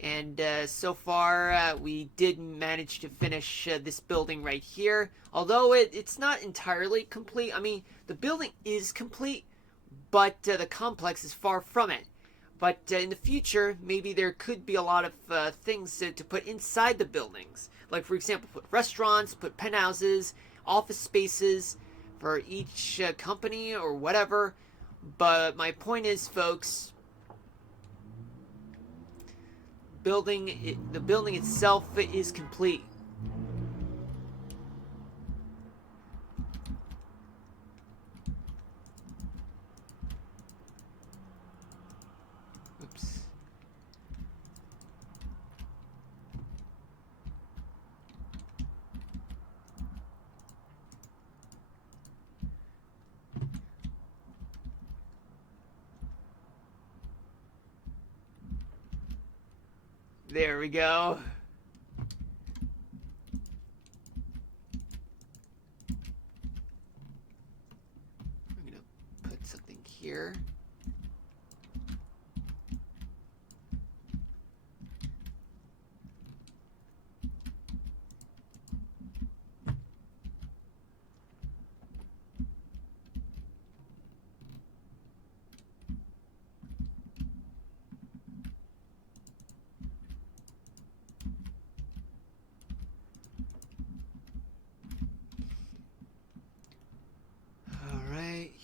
And so far, we did manage to finish this building right here. Although it's not entirely complete. I mean, the building is complete, but the complex is far from it. But in the future, maybe there could be a lot of things to put inside the buildings. Like, for example, put restaurants, put penthouses, office spaces for each company or whatever. But my point is, folks... the building itself is complete. Oops. There we go. I'm gonna put something here.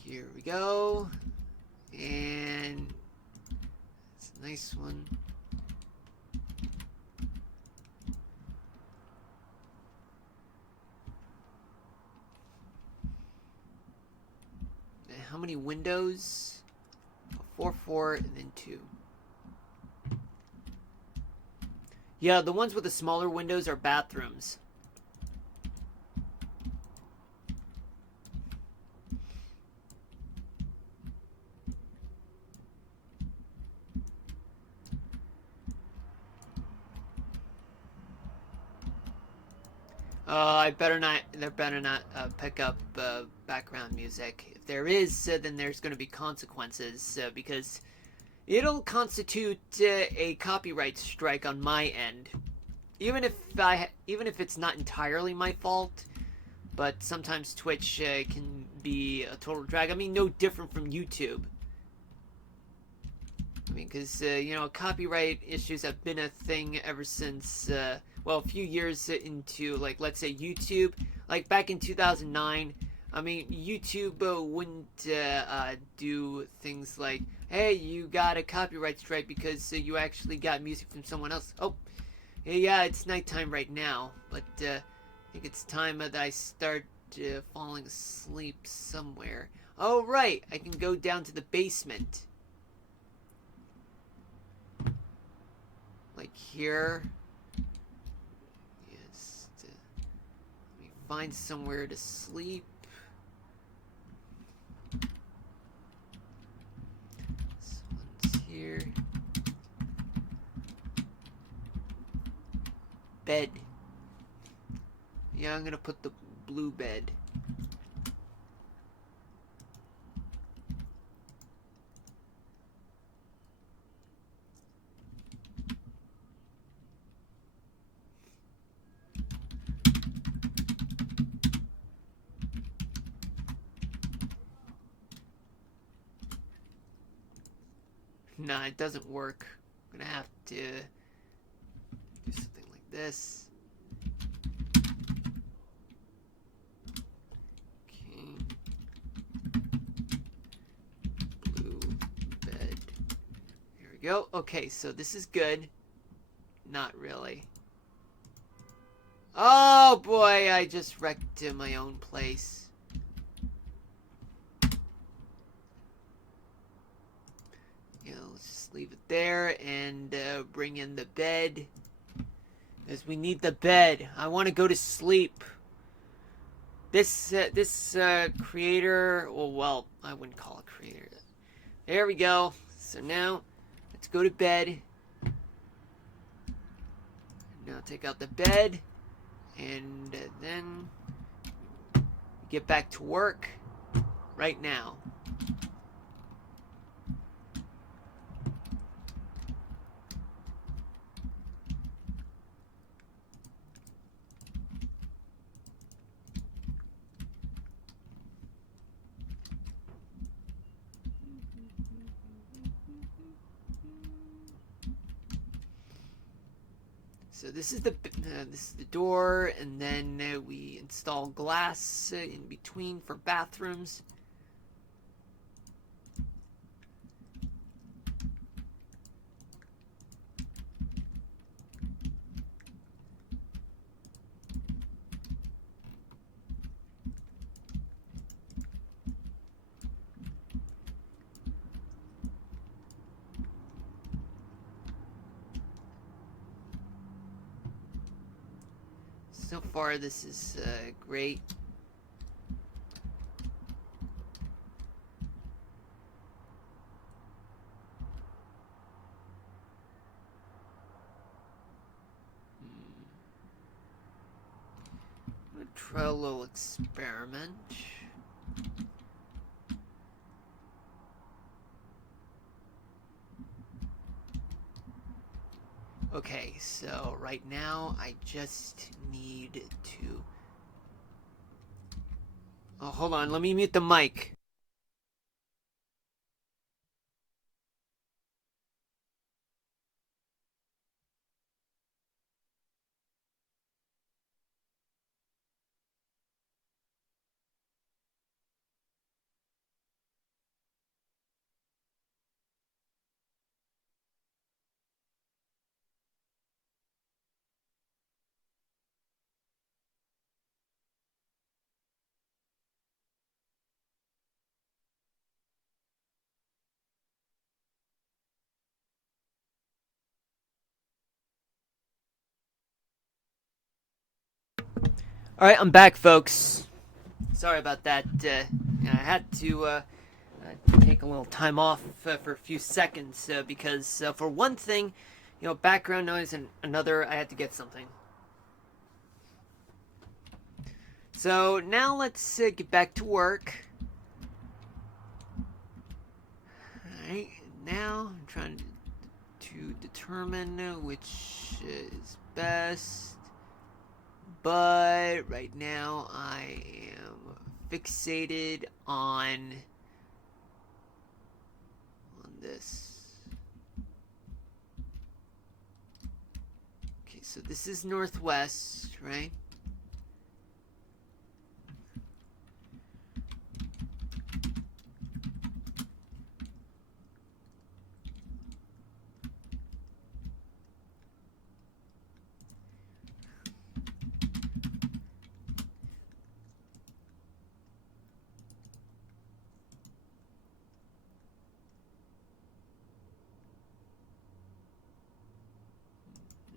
Here we go. And it's a nice one. And how many windows? 4, 4, and then 2. Yeah, the ones with the smaller windows are bathrooms. I better not. There better not pick up background music. If there is, then there's going to be consequences because it'll constitute a copyright strike on my end. Even if it's not entirely my fault, but sometimes Twitch can be a total drag. I mean, no different from YouTube. I mean, because copyright issues have been a thing ever since. Well, a few years into, like, let's say YouTube, like back in 2009, I mean, YouTube wouldn't do things like, hey, you got a copyright strike because you actually got music from someone else. Oh, hey, yeah, it's nighttime right now, but I think it's time that I start falling asleep somewhere. Oh, right, I can go down to the basement. Like here. Find somewhere to sleep. This one's here. Bed. Yeah, I'm gonna put the blue bed. Nah, it doesn't work. I'm gonna have to do something like this. go. Okay, so this is good. Not really. Oh boy, I just wrecked my own place. Yeah, let's just leave it there and bring in the bed. Because we need the bed. I want to go to sleep. This creator, well, I wouldn't call it creator. There we go. So now, let's go to bed. Now take out the bed, and then get back to work right now. So this is the door, and then we install glass in between for bathrooms. So far, this is great. I'm gonna try a little experiment. Okay, so right now I just need to... Oh, hold on, let me mute the mic. Alright, I'm back, folks. Sorry about that. I had to take a little time off for a few seconds because, for one thing, background noise, and another, I had to get something. So now let's get back to work. Alright, now I'm trying to determine which is best. But right now I am fixated on this. Okay, so this is northwest, right?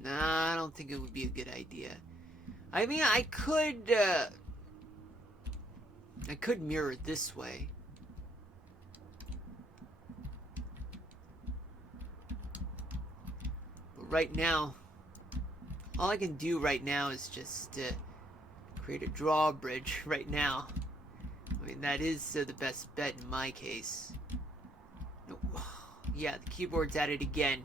Nah, I don't think it would be a good idea. I mean, I could mirror it this way. But right now, all I can do right now is just create a drawbridge right now. I mean, that is the best bet in my case. Yeah, the keyboard's at it again.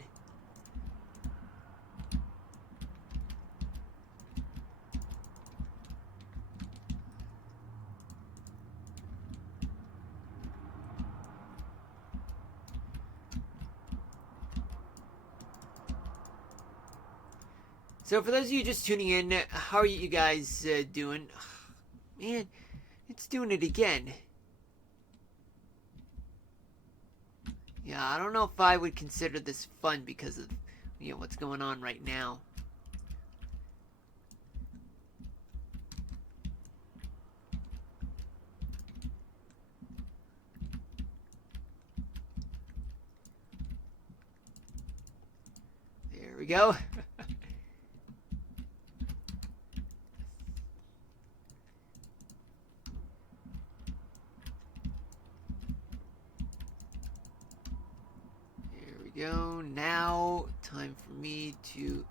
So for those of you just tuning in, how are you guys doing? Man, it's doing it again. Yeah, I don't know if I would consider this fun because of, what's going on right now. There we go. There we go. Now, time for me to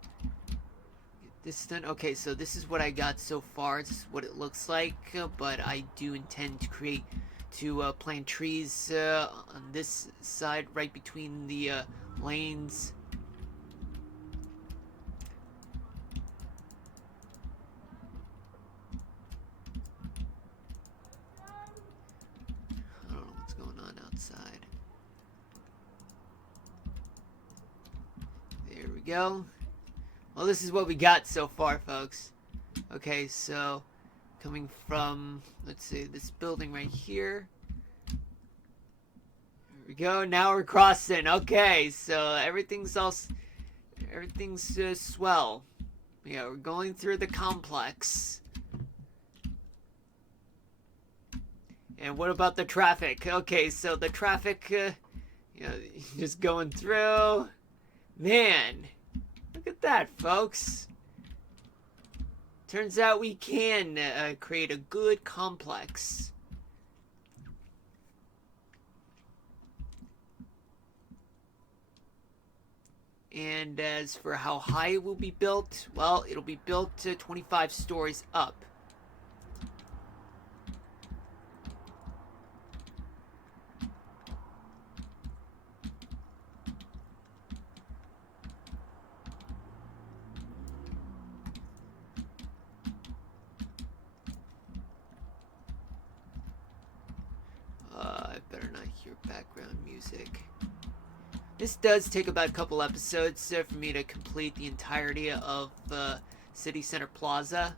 get this done. Okay, so this is what I got so far. This is what it looks like, but I do intend to plant trees on this side, right between the lanes. I don't know what's going on outside. There we go. Well, this is what we got so far, folks. Okay, so coming from, let's see, this building right here. There we go. Now we're crossing. Okay, so everything's swell. Yeah, we're going through the complex. And what about the traffic? Okay, so the traffic, just going through. Man, look at that, folks. Turns out we can create a good complex. And as for how high it will be built, well, it'll be built to 25 stories up. I better not hear background music. This does take about a couple episodes for me to complete the entirety of City Center Plaza.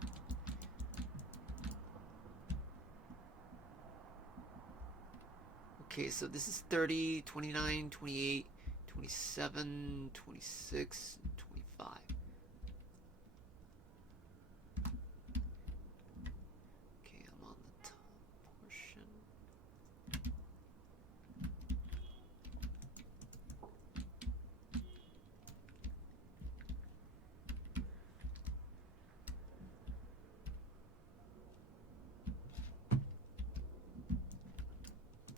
Okay, so this is 30, 29, 28, 27, 26, 25. Okay, I'm on the top portion.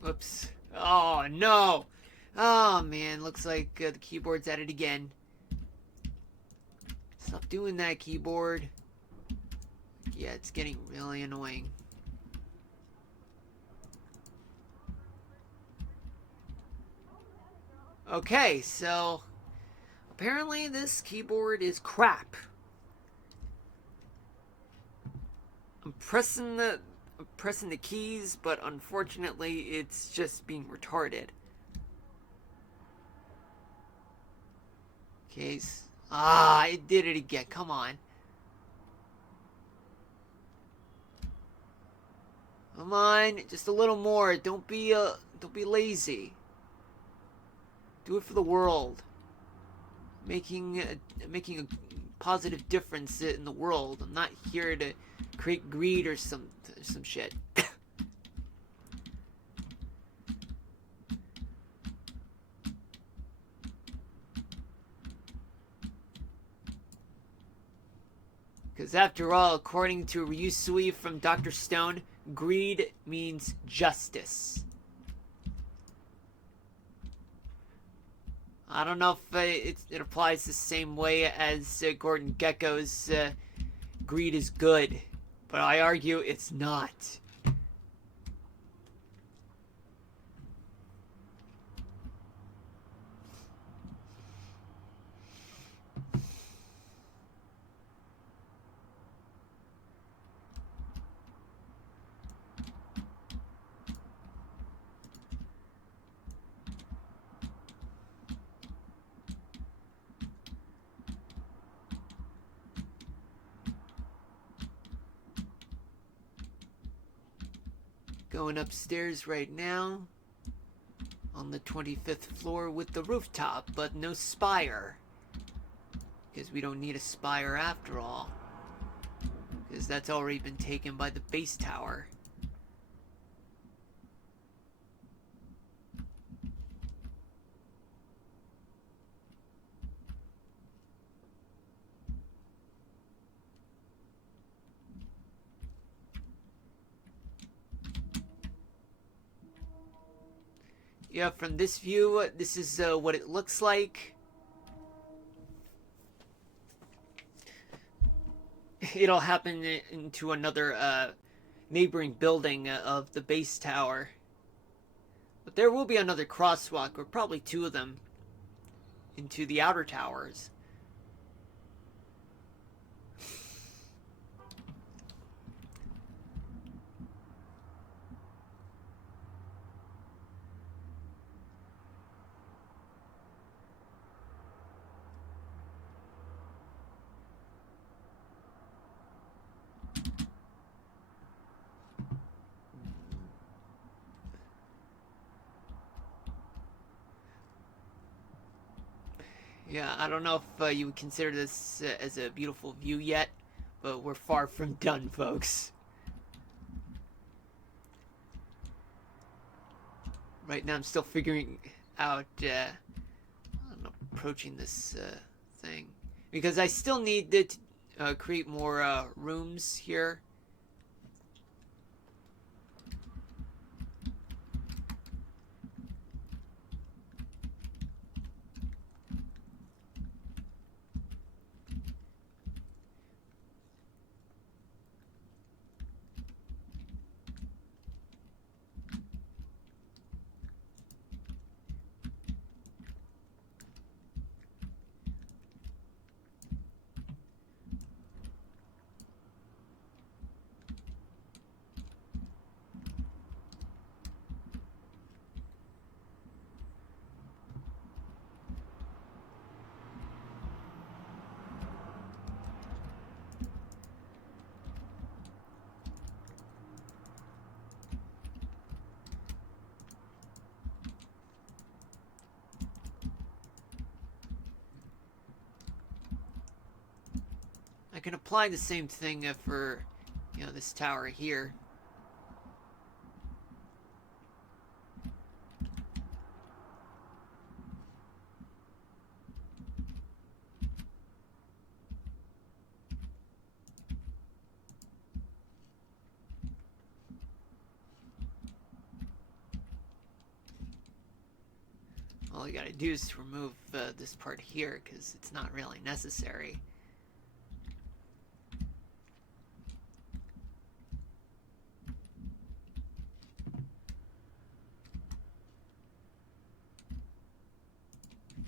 Whoops. Oh, no. Oh, man. Looks like the keyboard's at it again. Stop doing that, keyboard. Yeah, it's getting really annoying. Okay, so apparently this keyboard is crap. I'm pressing the keys, but unfortunately it's just being retarded. Okay, it did it again. Come on. Come on, just a little more. Don't be lazy. Do it for the world. Making a positive difference in the world. I'm not here to create greed or some shit. Because after all, according to Ryusui from Dr. Stone, greed means justice. I don't know if it applies the same way as Gordon Gekko's greed is good, but I argue it's not. Going upstairs right now. on the 25th floor with the rooftop, but no spire. Because we don't need a spire after all. Because that's already been taken by the base tower. Yeah, from this view, this is what it looks like. It'll happen into another neighboring building of the base tower. But there will be another crosswalk, or probably two of them, into the outer towers. Yeah, I don't know if you would consider this as a beautiful view yet, but we're far from done, folks. Right now I'm still figuring out, I'm approaching this thing. Because I still need to create more rooms here. I can apply the same thing for, this tower here. All you gotta do is remove this part here, because it's not really necessary.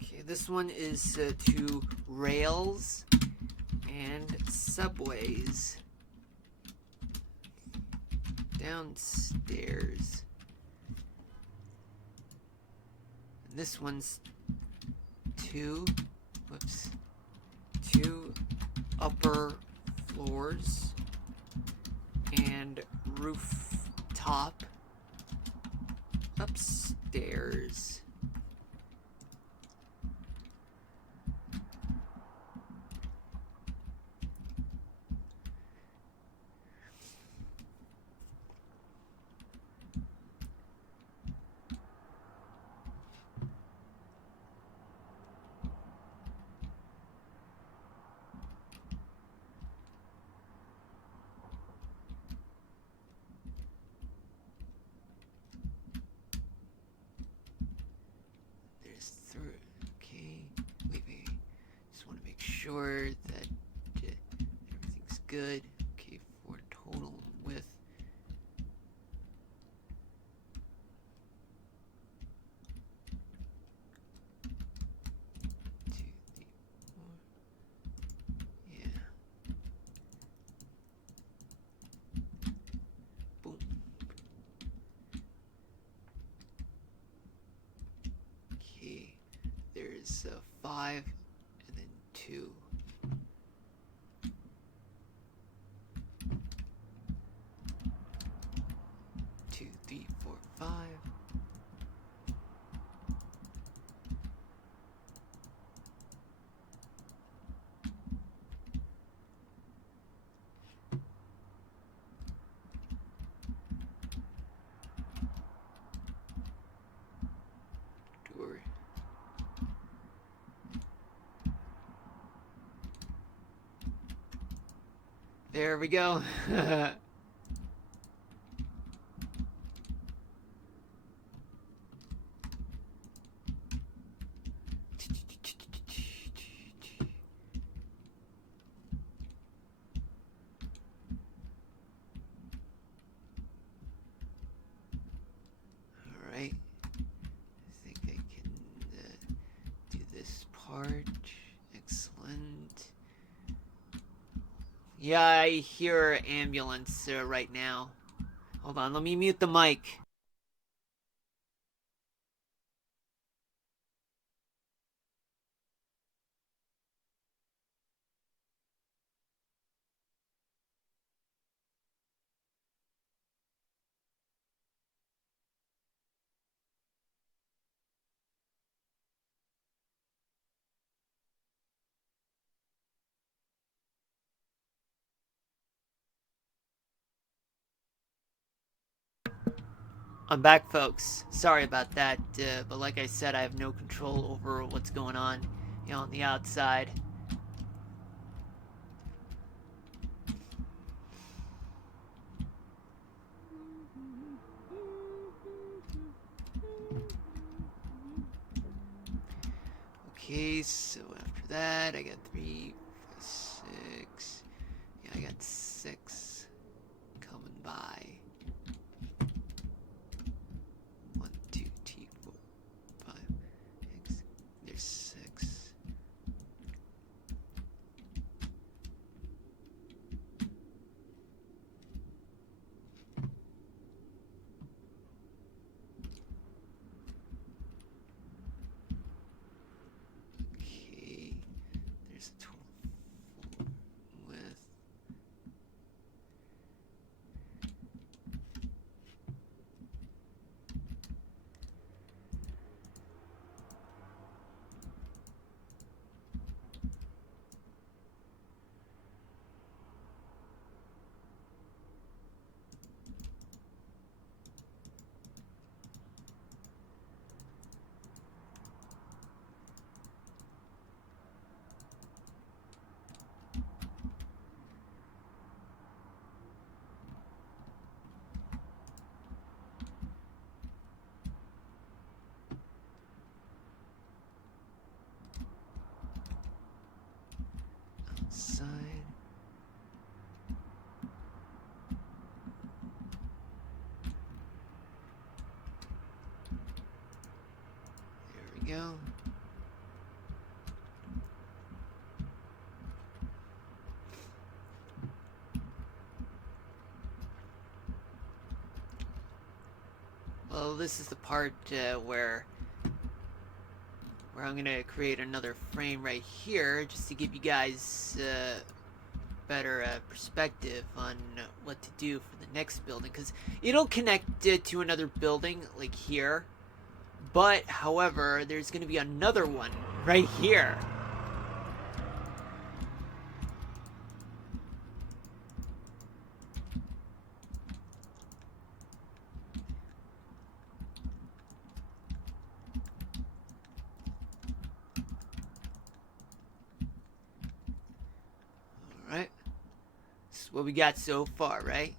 Okay, this one is to rails and subways. Downstairs. And this one's two upper floors and rooftop upstairs. Sure that everything's good. Okay, for total width. Yeah. Boom. Okay, there's 5 and then 2. 2, 3, 4, 5. There we go. Alright. I think I can do this part. Excellent. Yeah, I hear ambulance right now. Hold on, let me mute the mic. I'm back, folks. Sorry about that, but like I said, I have no control over what's going on, on the outside. Okay, so after that, I got 3, 5, 6. Yeah, I got 6 coming by. 1, 2, 3, 4, 5, 6. There's 6. Okay, there's a total 4 with. Outside. There we go. Well, this is the part where I'm gonna create another frame right here just to give you guys better perspective on what to do for the next building, because it'll connect to another building like here, but however there's gonna be another one right here. Alright, this is what we got so far, right?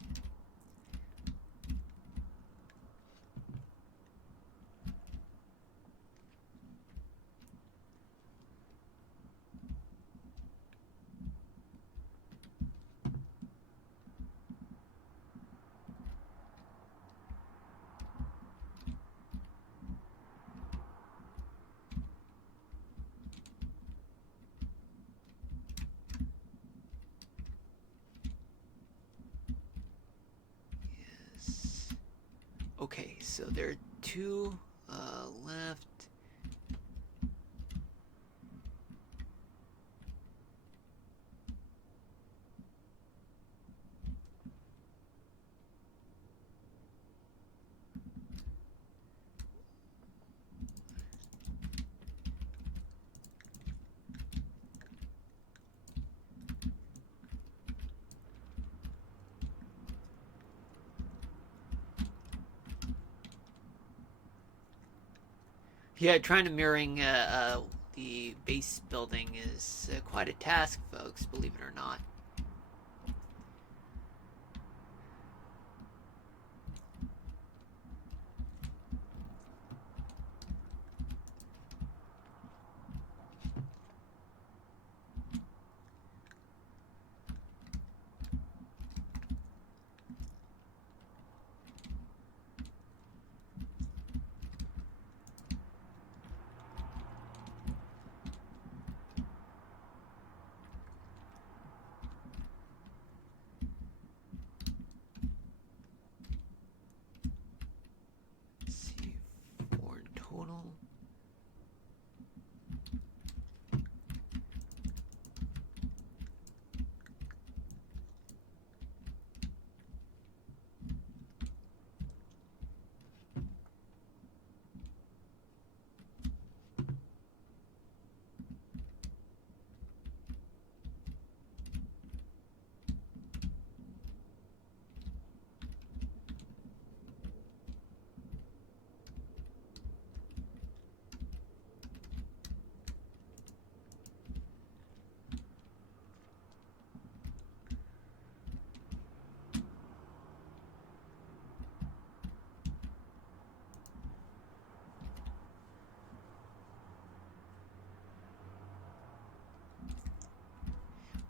Yes. Okay, so there are 2 left. Yeah, trying to mirroring the base building is quite a task, folks, believe it or not.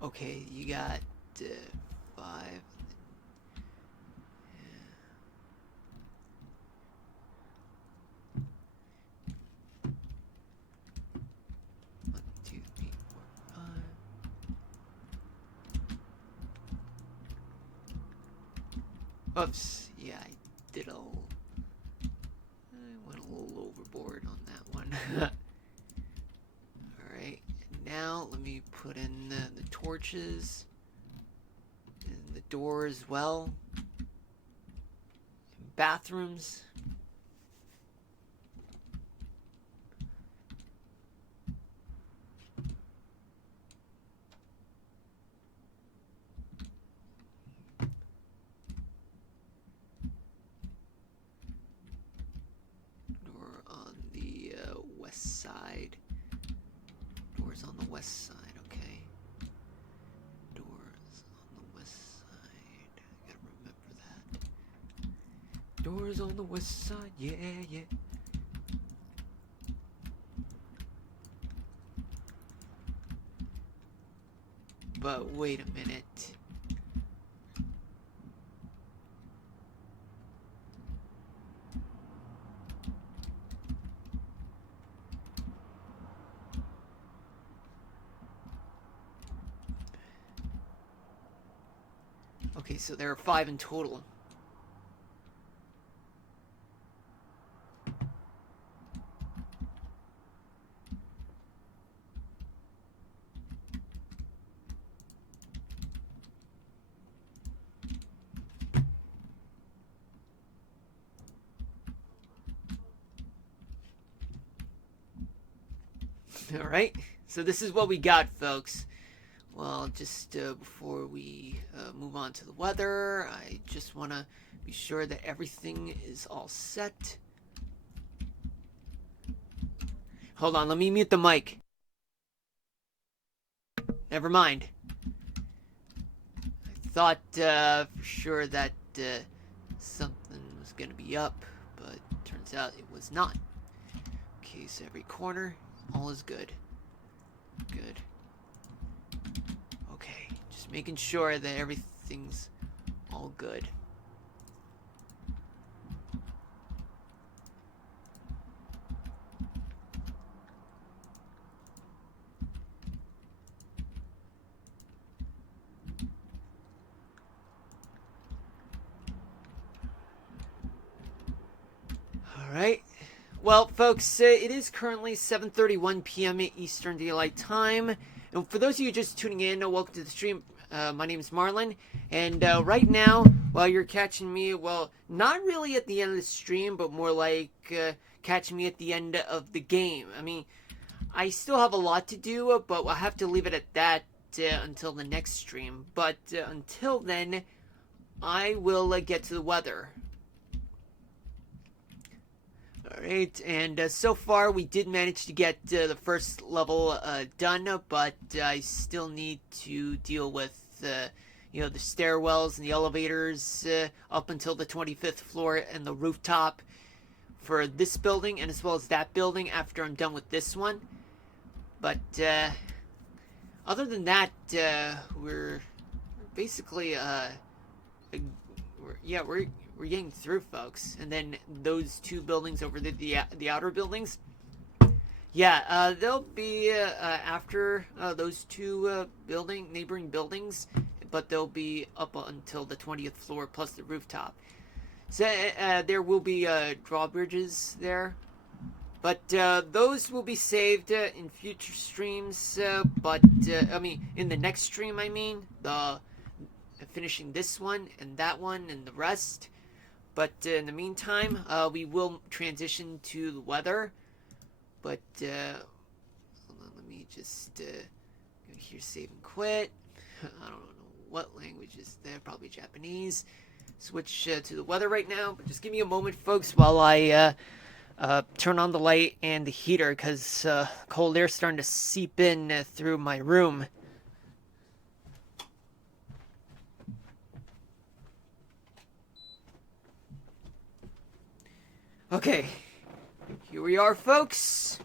Okay, you got 5. One, two, three, four, 5. Oops, yeah, I went a little overboard on that one. Alright, now let me put in the torches and the door as well. And bathrooms. Door on the west side. Doors on the west side, okay. Doors on the west side. I gotta remember that. Doors on the west side, yeah, yeah. But wait a minute. Okay, so there are 5 in total. Alright, so this is what we got, folks. Well, just before we move on to the weather, I just want to be sure that everything is all set. Hold on, let me mute the mic. Never mind. I thought for sure that something was going to be up, but turns out it was not. Okay, so every corner, all is good. Good. Okay, just making sure that everything's all good. Alright. Well, folks, it is currently 7:31 p.m. Eastern Daylight Time. And for those of you just tuning in, welcome to the stream. My name is Marlon. And right now, while you're catching me, well, not really at the end of the stream, but more like catching me at the end of the game. I mean, I still have a lot to do, but I'll have to leave it at that until the next stream. But until then, I will get to the weather. Alright, and so far we did manage to get the first level done, but I still need to deal with, the stairwells and the elevators up until the 25th floor and the rooftop for this building, and as well as that building after I'm done with this one. But other than that, we're basically, we're getting through, folks. And then those 2 buildings over the outer buildings, yeah, they'll be after those 2 neighboring buildings, but they'll be up until the 20th floor plus the rooftop. So there will be drawbridges there, but those will be saved in future streams. But I mean, in the next stream, I mean, finishing this one and that one and the rest. But in the meantime, we will transition to the weather. But hold on, let me just go here, save and quit. I don't know what language is there, probably Japanese. Switch to the weather right now, but just give me a moment, folks, while I turn on the light and the heater, because cold air is starting to seep in through my room. Okay, here we are, folks.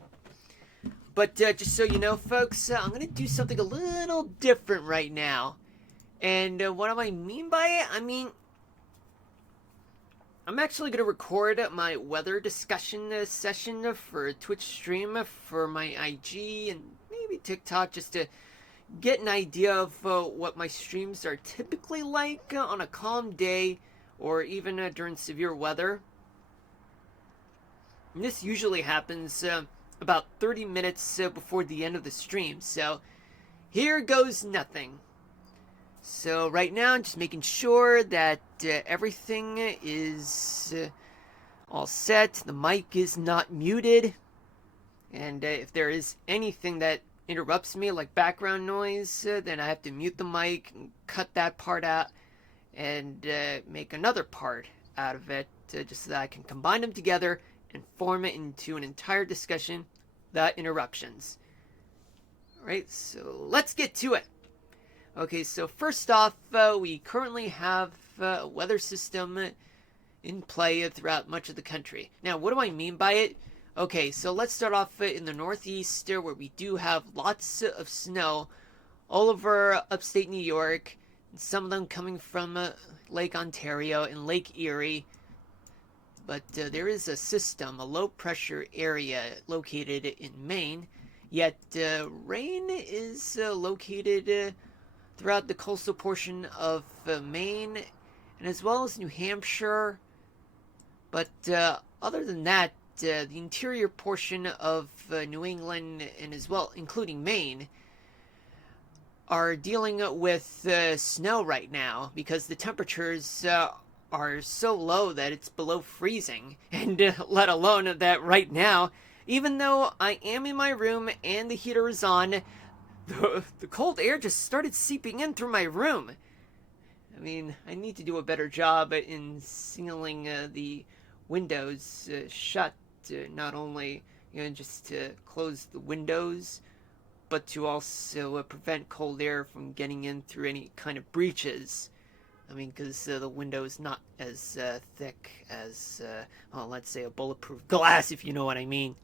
But just so you know, folks, I'm going to do something a little different right now. And what do I mean by it? I mean, I'm actually going to record my weather discussion session for a Twitch stream for my IG and maybe TikTok, just to get an idea of what my streams are typically like on a calm day or even during severe weather. And this usually happens about 30 minutes before the end of the stream, so here goes nothing. So right now I'm just making sure that everything is all set, the mic is not muted, and if there is anything that interrupts me like background noise, then I have to mute the mic and cut that part out and make another part out of it, just so that I can combine them together and form it into an entire discussion without interruptions. Alright, so let's get to it. Okay, so first off, we currently have a weather system in play throughout much of the country. Now, what do I mean by it? Okay, so let's start off in the Northeast, where we do have lots of snow all over upstate New York, some of them coming from Lake Ontario and Lake Erie. But there is a system, a low-pressure area located in Maine, yet rain is located throughout the coastal portion of Maine, and as well as New Hampshire. But other than that, the interior portion of New England, and as well, including Maine, are dealing with snow right now because the temperatures are so low that it's below freezing, and let alone that right now, even though I am in my room and the heater is on, the cold air just started seeping in through my room. I mean, I need to do a better job in sealing the windows shut, not only just to close the windows, but to also prevent cold air from getting in through any kind of breaches. I mean, because the window is not as thick as, well, let's say a bulletproof glass, if you know what I mean.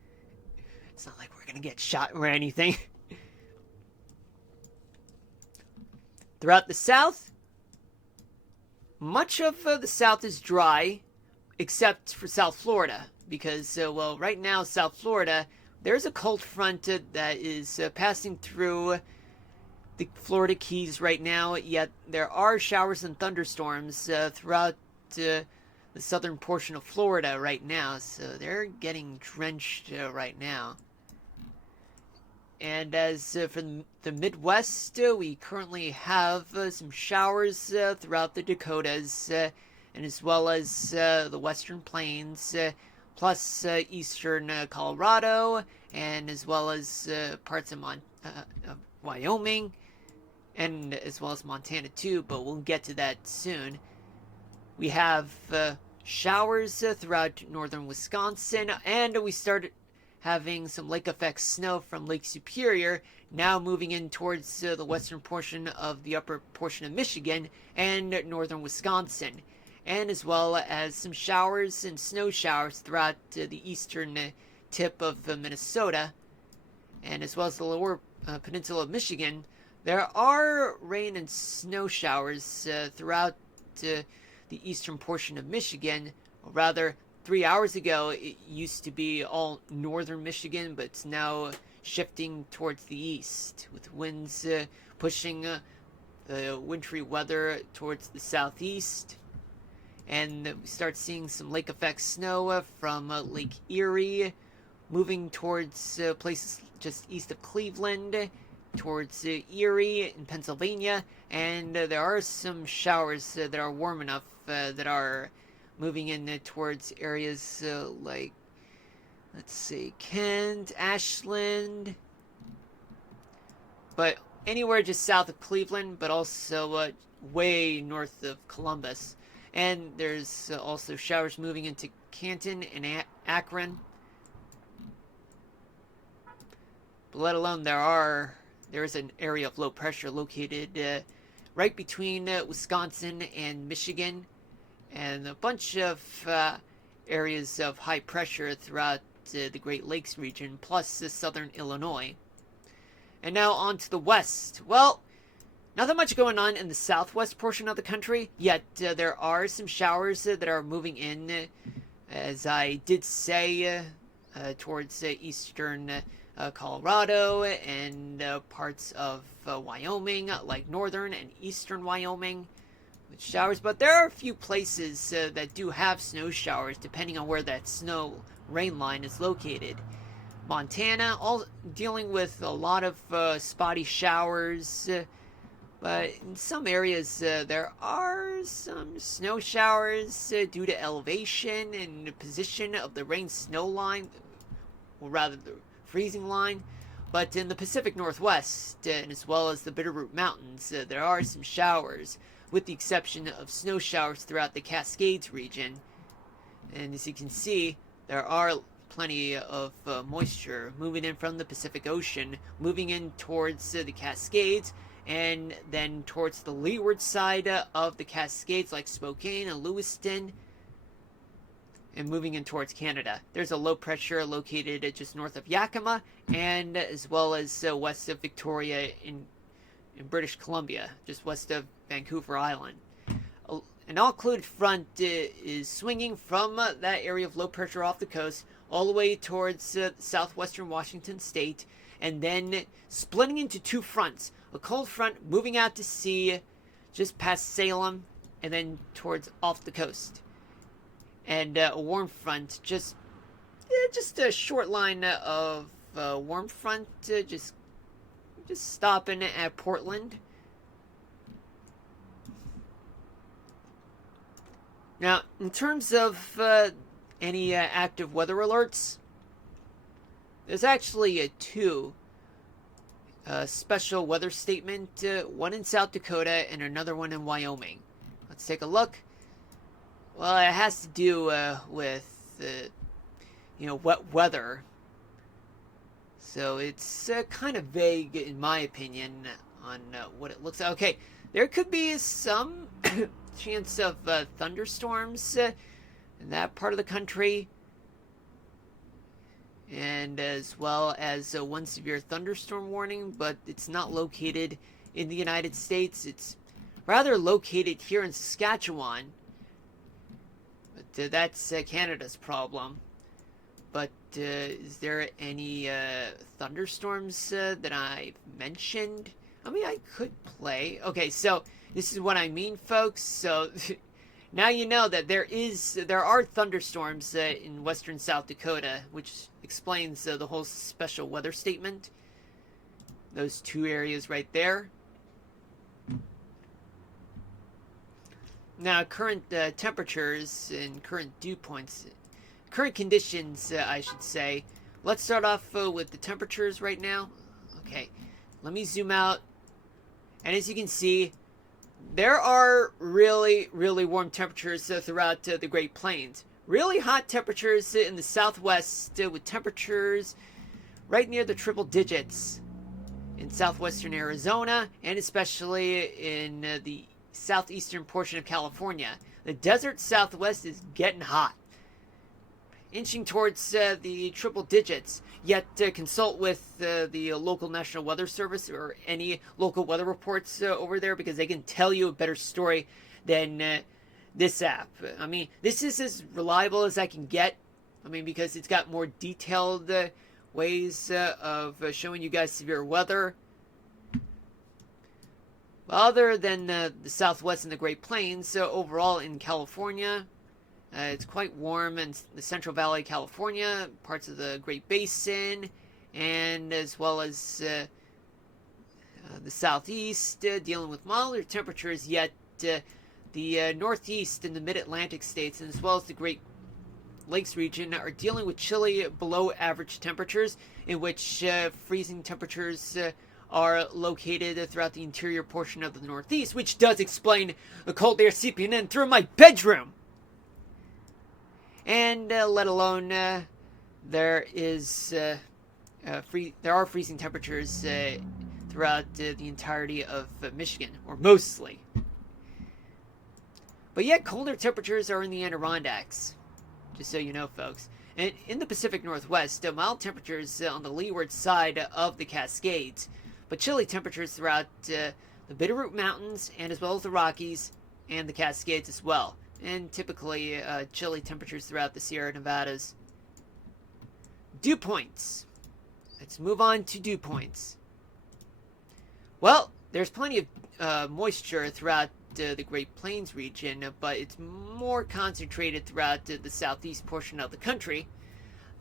It's not like we're going to get shot or anything. Throughout the South, much of the South is dry, except for South Florida. Because, well, right now, South Florida, there's a cold front that is passing through the Florida Keys right now, yet there are showers and thunderstorms throughout the southern portion of Florida right now, so they're getting drenched right now. And as for the Midwest, we currently have some showers throughout the Dakotas, and as well as the Western Plains, plus eastern Colorado, and as well as parts of Wyoming, and as well as Montana too, but we'll get to that soon. We have showers throughout northern Wisconsin, and we started having some lake effect snow from Lake Superior, now moving in towards the western portion of the upper portion of Michigan and northern Wisconsin, and as well as some showers and snow showers throughout the eastern tip of Minnesota, and as well as the lower peninsula of Michigan. There are rain and snow showers throughout the eastern portion of Michigan. Or rather, 3 hours ago, it used to be all northern Michigan, but it's now shifting towards the east, with winds pushing the wintry weather towards the southeast. And we start seeing some lake effect snow from Lake Erie, moving towards places just east of Cleveland, towards Erie in Pennsylvania, and there are some showers that are warm enough that are moving in towards areas like, let's see, Kent, Ashland, but anywhere just south of Cleveland, but also way north of Columbus. And there's also showers moving into Canton and Akron. But let alone there is an area of low pressure located right between Wisconsin and Michigan, and a bunch of areas of high pressure throughout the Great Lakes region, plus southern Illinois. And now on to the west. Well, nothing much going on in the southwest portion of the country, yet there are some showers that are moving in, as I did say, towards eastern Colorado and parts of Wyoming, like northern and eastern Wyoming, with showers. But there are a few places that do have snow showers, depending on where that snow rain line is located. Montana, all dealing with a lot of spotty showers. But in some areas, there are some snow showers due to elevation and the position of the rain-snow line, or rather the freezing line. But in the Pacific Northwest, and as well as the Bitterroot Mountains, there are some showers, with the exception of snow showers throughout the Cascades region. And as you can see, there are plenty of moisture moving in from the Pacific Ocean, moving in towards the Cascades, and then towards the leeward side of the Cascades, like Spokane and Lewiston, and moving in towards Canada. There's a low pressure located just north of Yakima, and as well as west of Victoria in British Columbia, just west of Vancouver Island. An all-included front is swinging from that area of low pressure off the coast all the way towards southwestern Washington state, and then splitting into two fronts. A cold front moving out to sea just past Salem and then towards off the coast. And a warm front just a short line of warm front just stopping at Portland. Now, in terms of any active weather alerts, there's actually two. Special weather statement, one in South Dakota and another one in Wyoming. Let's take a look. Well, it has to do with, wet weather. So it's kind of vague, in my opinion, on what it looks like. Okay, there could be some chance of thunderstorms in that part of the country, and as well as one severe thunderstorm warning, but it's not located in the United States. It's rather located here in Saskatchewan, but that's Canada's problem. But is there any thunderstorms that I've mentioned? I mean, I could play. Okay, so this is what I mean, folks. So now you know that there are thunderstorms in western South Dakota, which explains the whole special weather statement. Those two areas right there. Now, current temperatures and current dew points, current conditions, I should say. Let's start off with the temperatures right now. Okay, let me zoom out. And as you can see, there are really, really warm temperatures throughout the Great Plains. Really hot temperatures in the southwest with temperatures right near the triple digits in southwestern Arizona, and especially in the southeastern portion of California. The desert southwest is getting hot, inching towards the triple digits. Yet consult with the local National Weather Service or any local weather reports over there, because they can tell you a better story than this app. I mean, this is as reliable as I can get. I mean, because it's got more detailed ways of showing you guys severe weather. Other than the Southwest and the Great Plains, overall in California, it's quite warm in the Central Valley of California, parts of the Great Basin, and as well as the Southeast, dealing with milder temperatures, yet the Northeast and the Mid-Atlantic states, and as well as the Great Lakes region, are dealing with chilly below average temperatures, in which freezing temperatures are located throughout the interior portion of the Northeast, which does explain the cold air seeping in through my bedroom. And let alone there are freezing temperatures throughout the entirety of Michigan, or mostly. But yet colder temperatures are in the Adirondacks, just so you know, folks. And in the Pacific Northwest, mild temperatures on the leeward side of the Cascades, but chilly temperatures throughout the Bitterroot Mountains and as well as the Rockies and the Cascades as well. And typically chilly temperatures throughout the Sierra Nevadas. Dew points. Let's move on to dew points. Well, there's plenty of moisture throughout the Great Plains region, but it's more concentrated throughout the southeast portion of the country.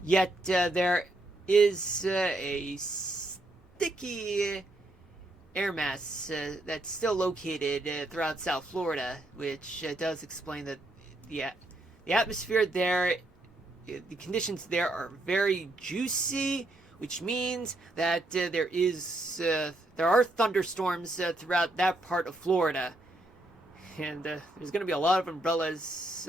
Yet there is a sticky air mass that's still located throughout South Florida, which does explain that the atmosphere there, the conditions there are very juicy, which means that there are thunderstorms throughout that part of Florida. And there's going to be a lot of umbrellas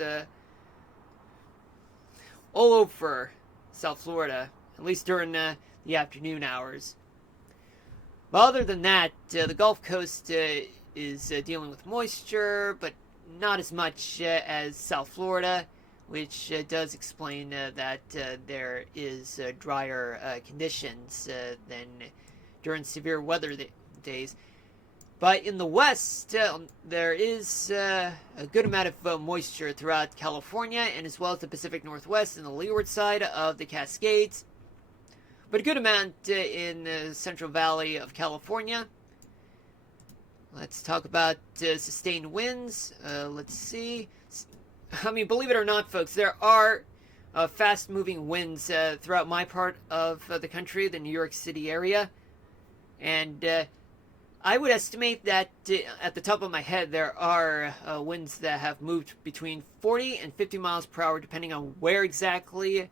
all over South Florida, at least during the afternoon hours. But other than that, the Gulf Coast is dealing with moisture, but not as much as South Florida, which does explain that there is drier conditions than during severe weather days. But in the west, there is a good amount of moisture throughout California and as well as the Pacific Northwest and the leeward side of the Cascades. But a good amount in the Central Valley of California. Let's talk about sustained winds. Let's see. I mean, believe it or not, folks, there are fast-moving winds throughout my part of the country, the New York City area. And I would estimate that at the top of my head, there are winds that have moved between 40 and 50 miles per hour, depending on where exactly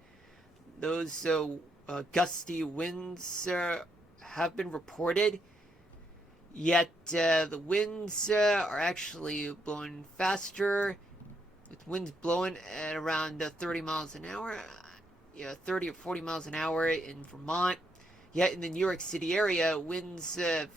those gusty winds have been reported. Yet the winds are actually blowing faster, with winds blowing at around 30 miles an hour, 30 or 40 miles an hour in Vermont. Yet in the New York City area, winds have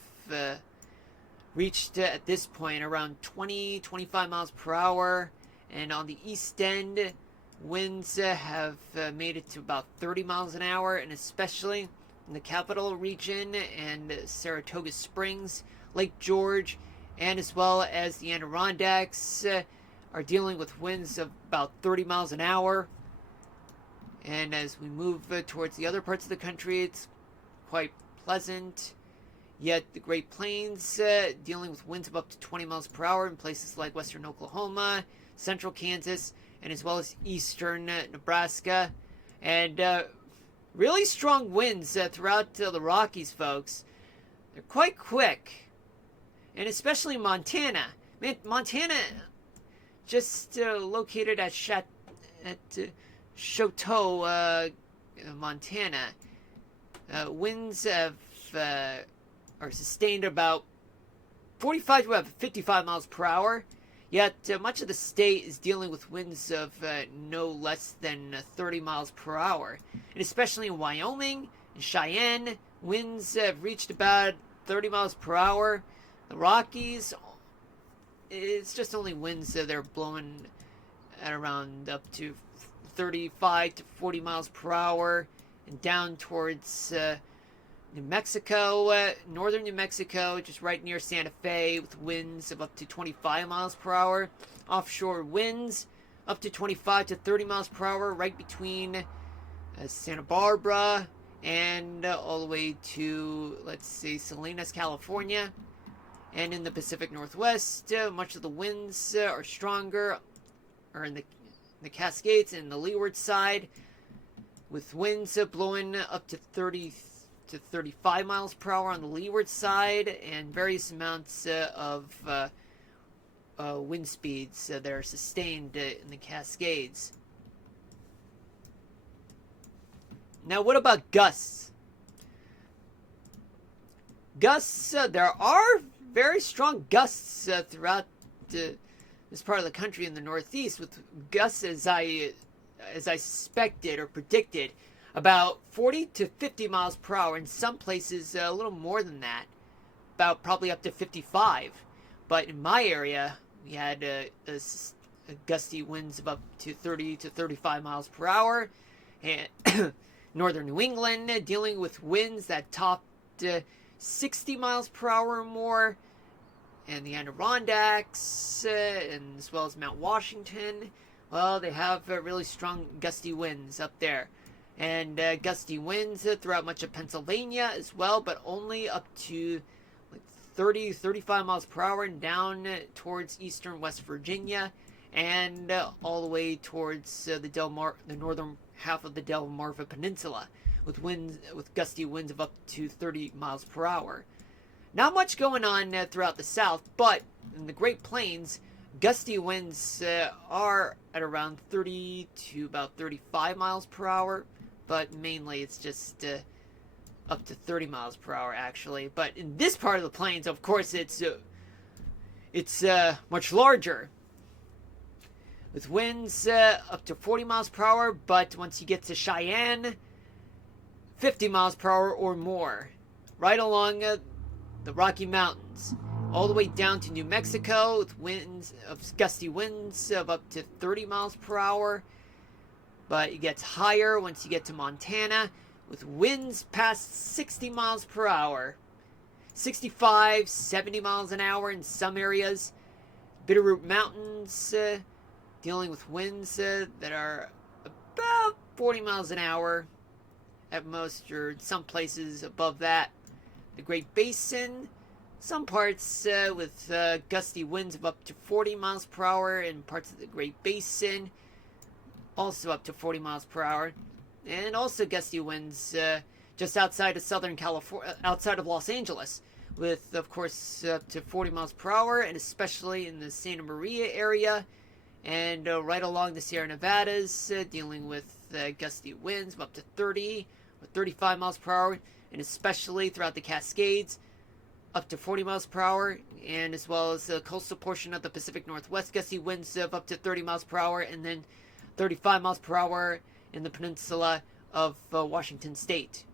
reached at this point around 20-25 miles per hour, and on the East End, winds have made it to about 30 miles an hour, and especially in the capital region and Saratoga Springs, Lake George, and as well as the Adirondacks are dealing with winds of about 30 miles an hour. And as we move towards the other parts of the country, it's quite pleasant. Yet the Great Plains dealing with winds of up to 20 miles per hour in places like western Oklahoma, central Kansas, and as well as eastern Nebraska. And really strong winds throughout the Rockies, folks. They're quite quick. And especially Montana. Man, Montana, just located at Choteau, Montana. Winds are sustained about 45 to 55 miles per hour. Yet much of the state is dealing with winds of no less than 30 miles per hour. And especially in Wyoming and Cheyenne, winds have reached about 30 miles per hour. The Rockies, it's just only winds that they're blowing at around up to 35 to 40 miles per hour. And down towards New Mexico, northern New Mexico, just right near Santa Fe, with winds of up to 25 miles per hour. Offshore winds up to 25 to 30 miles per hour, right between Santa Barbara and all the way to, let's see, Salinas, California. And in the Pacific Northwest, much of the winds are stronger, or in the Cascades and the leeward side, with winds blowing up to 30 to 35 miles per hour on the leeward side, and various amounts of wind speeds that are sustained in the Cascades. Now, what about gusts? Gusts, there are very strong gusts throughout this part of the country in the Northeast, with gusts as I suspected or predicted, about 40 to 50 miles per hour. In some places, a little more than that, about probably up to 55. But in my area, we had gusty winds of up to 30 to 35 miles per hour. and northern New England, dealing with winds that topped 60 miles per hour or more, and the Adirondacks, and as well as Mount Washington. Well, they have really strong gusty winds up there. And gusty winds throughout much of Pennsylvania as well, but only up to like 30, 35 miles per hour and down towards eastern West Virginia, and all the way towards the northern half of the Delmarva Peninsula, with gusty winds of up to 30 miles per hour. Not much going on throughout the South, but in the Great Plains, gusty winds are at around 30 to about 35 miles per hour, but mainly it's just up to 30 miles per hour actually. But in this part of the plains, of course, it's much larger, with winds up to 40 miles per hour, but once you get to Cheyenne, 50 miles per hour or more, right along the Rocky Mountains, all the way down to New Mexico, with gusty winds of up to 30 miles per hour. But it gets higher once you get to Montana, with winds past 60 miles per hour. 65, 70 miles an hour in some areas. Bitterroot Mountains, dealing with winds that are about 40 miles an hour at most, or in some places above that. The Great Basin, some parts with gusty winds of up to 40 miles per hour in parts of the Great Basin, also up to 40 miles per hour, and also gusty winds just outside of Southern California, outside of Los Angeles, with, of course, up to 40 miles per hour, and especially in the Santa Maria area, and right along the Sierra Nevadas, dealing with gusty winds of up to 30 or 35 miles per hour, and especially throughout the Cascades, up to 40 miles per hour, and as well as the coastal portion of the Pacific Northwest, gusty winds of up to 30 miles per hour, and then 35 miles per hour in the peninsula of Washington State.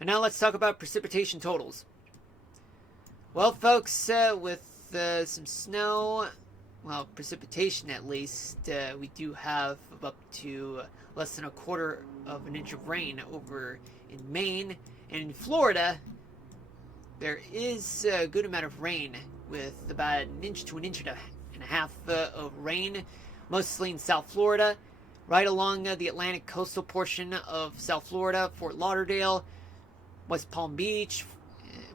And now let's talk about precipitation totals. Well, folks, with some snow, well, precipitation at least, we do have up to less than a quarter of an inch of rain over in Maine. And in Florida, there is a good amount of rain, with about an inch to an inch and a half of rain, mostly in South Florida, right along the Atlantic coastal portion of South Florida, Fort Lauderdale, West Palm Beach,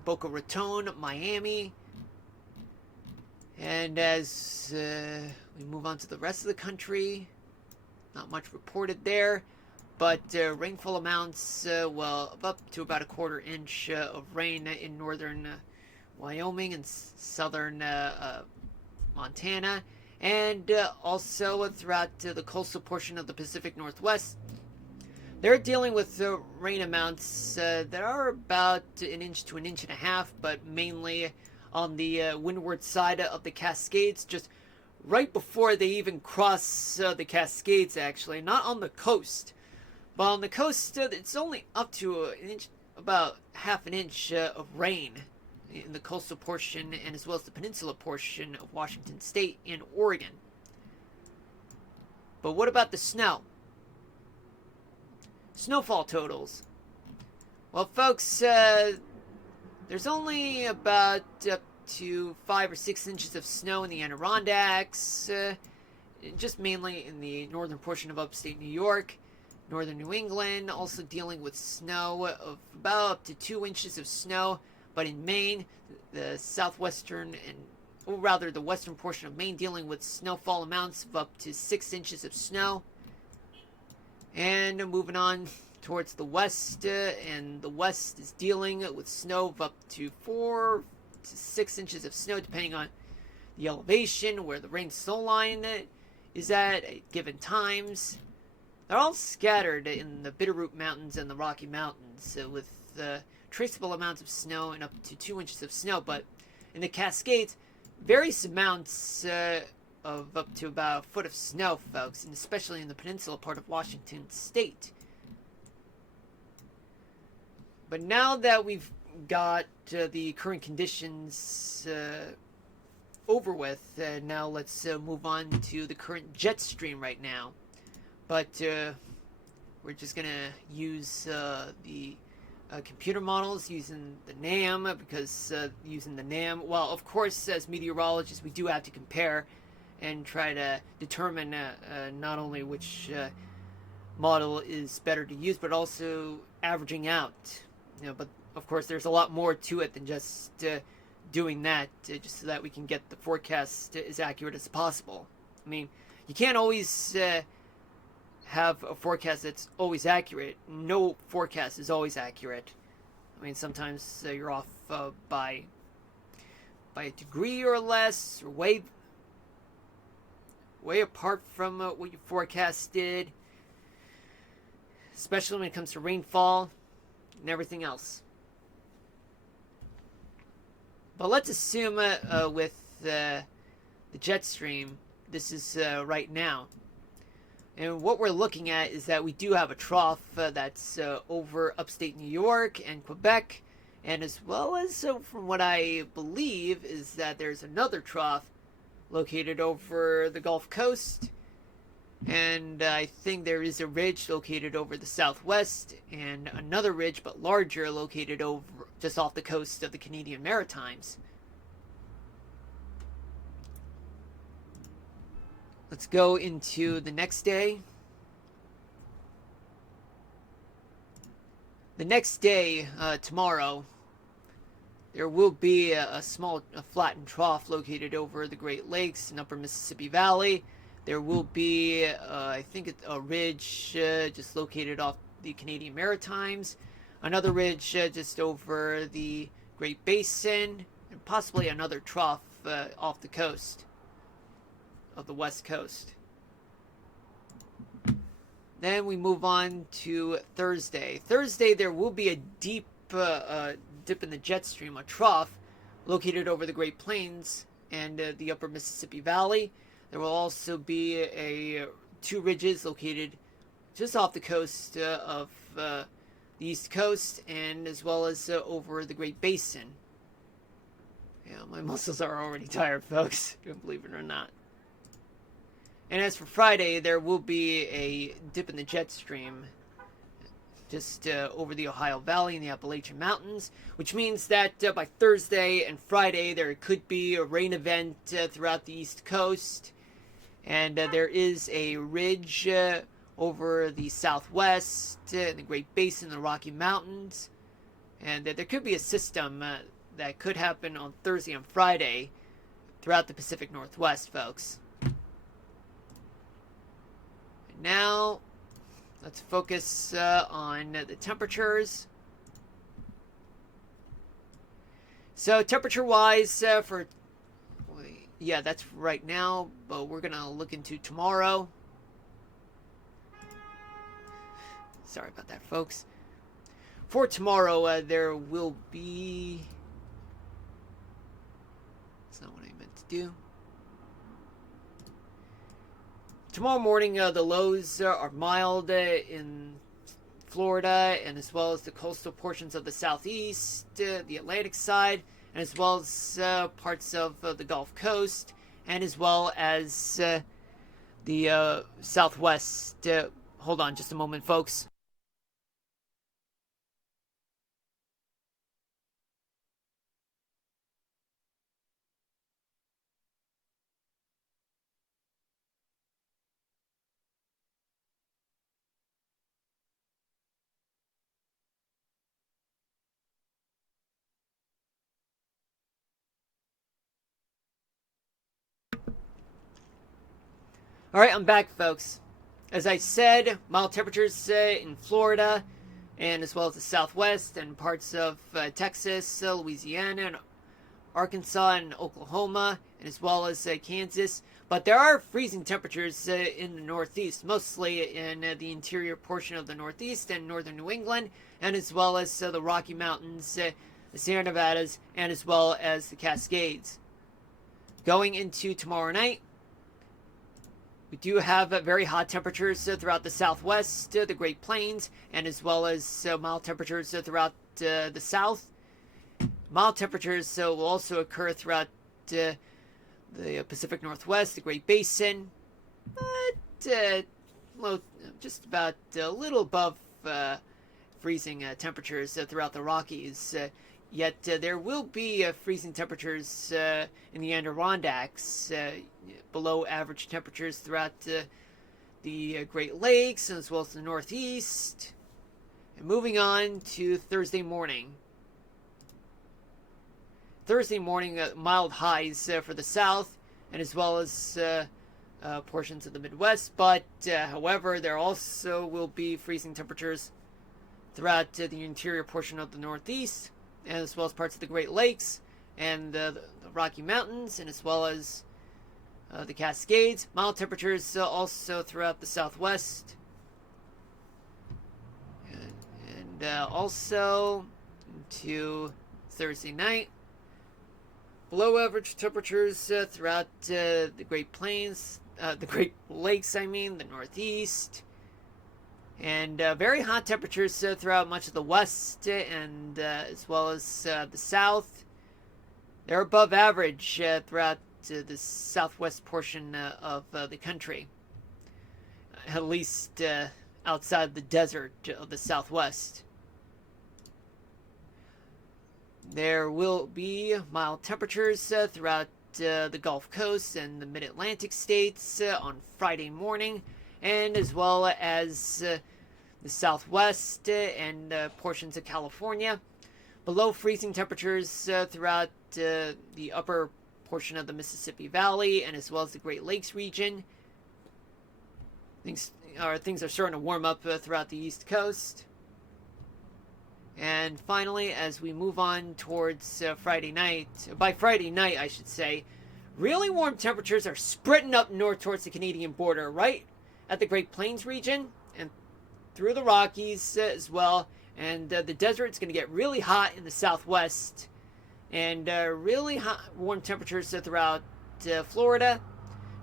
Boca Raton, Miami. And as we move on to the rest of the country, not much reported there, but rainfall amounts, well, up to about a quarter inch of rain in northern Wyoming and southern Montana, and also throughout the coastal portion of the Pacific Northwest. They're dealing with rain amounts that are about an inch to an inch and a half, but mainly on the windward side of the Cascades, just right before they even cross the Cascades, actually. Not on the coast. But on the coast, it's only up to an inch, about half an inch of rain in the coastal portion, and as well as the peninsula portion of Washington State and Oregon. But what about the snow? Snowfall totals. Well, folks, there's only about up to 5 or 6 inches of snow in the Adirondacks, just mainly in the northern portion of upstate New York, northern New England, also dealing with snow of about up to 2 inches of snow. But in Maine, the southwestern or rather the western portion of Maine, dealing with snowfall amounts of up to 6 inches of snow. And moving on towards the west, and the west is dealing with snow of up to 4 to 6 inches of snow, depending on the elevation, where the rain snow line is at given times. They're all scattered in the Bitterroot Mountains and the Rocky Mountains, with traceable amounts of snow and up to 2 inches of snow. But in the Cascades, various amounts of up to about a foot of snow, folks, and especially in the peninsula part of Washington State. But now that we've got the current conditions over with. Now let's move on to the current jet stream right now. But we're just going to use the computer models using the NAM, because using the NAM, well, of course, as meteorologists, we do have to compare and try to determine not only which model is better to use, but also averaging out. But of course, there's a lot more to it than just doing that, just so that we can get the forecast as accurate as possible. I mean, you can't always have a forecast that's always accurate. No forecast is always accurate. I mean, sometimes you're off by a degree or less, or way apart from what you forecasted, especially when it comes to rainfall and everything else. But let's assume with the jet stream, this is right now. And what we're looking at is that we do have a trough that's over upstate New York and Quebec, and as well as, from what I believe, is that there's another trough located over the Gulf Coast, and I think there is a ridge located over the southwest, and another ridge, but larger, located over just off the coast of the Canadian Maritimes. Let's go into the next day. The next day, tomorrow, there will be a flattened trough located over the Great Lakes and upper Mississippi Valley. There will be, I think, a ridge just located off the Canadian Maritimes. Another ridge just over the Great Basin, and possibly another trough off the coast of the West Coast. Then we move on to Thursday. Thursday, there will be a deep dip in the jet stream, a trough located over the Great Plains and the upper Mississippi Valley. There will also be two ridges located just off the coast of the East Coast, and as well as over the Great Basin. Yeah, my muscles are already tired, folks, believe it or not. And as for Friday, there will be a dip in the jet stream just over the Ohio Valley and the Appalachian Mountains, which means that by Thursday and Friday there could be a rain event throughout the East Coast, and there is a ridge over the Southwest and the Great Basin and the Rocky Mountains, and there could be a system that could happen on Thursday and Friday throughout the Pacific Northwest, folks. Now, let's focus on the temperatures. So, temperature-wise, that's right now, but we're going to look into tomorrow. Sorry about that, folks. For tomorrow, there will be... That's not what I meant to do. Tomorrow morning, the lows are mild in Florida, and as well as the coastal portions of the southeast, the Atlantic side, and as well as parts of the Gulf Coast, and as well as the southwest. Hold on just a moment, folks. Alright, I'm back, folks. As I said, mild temperatures in Florida, and as well as the southwest and parts of Texas, Louisiana, and Arkansas, and Oklahoma, and as well as Kansas. But there are freezing temperatures in the northeast, mostly in the interior portion of the northeast and northern New England, and as well as the Rocky Mountains, the Sierra Nevadas, and as well as the Cascades. Going into tomorrow night, we do have very hot temperatures throughout the southwest, the Great Plains, and as well as mild temperatures throughout the south. Mild temperatures will also occur throughout the Pacific Northwest, the Great Basin, but low, just about a little above freezing temperatures throughout the Rockies. Yet there will be freezing temperatures in the Adirondacks, below average temperatures throughout the Great Lakes, as well as the Northeast. And moving on to Thursday morning. Thursday morning, mild highs for the South, and as well as portions of the Midwest. But, however, there also will be freezing temperatures throughout the interior portion of the Northeast, and as well as parts of the Great Lakes and the Rocky Mountains, and as well as the Cascades. Mild temperatures also throughout the Southwest. And also to Thursday night. Below average temperatures throughout the Great Plains, the Great Lakes, the Northeast. And very hot temperatures throughout much of the West and as well as the South. They're above average throughout the southwest portion of the country. At least outside the desert of the Southwest. There will be mild temperatures throughout the Gulf Coast and the Mid-Atlantic states on Friday morning, and as well as the Southwest and portions of California. Below freezing temperatures throughout the upper portion of the Mississippi Valley and as well as the Great Lakes region. Things are starting to warm up throughout the East Coast. And finally, as we move on towards Friday night, by Friday night, I should say, really warm temperatures are spreading up north towards the Canadian border, right at the Great Plains region and through the Rockies as well. And the desert's going to get really hot in the Southwest, and really hot, warm temperatures throughout Florida,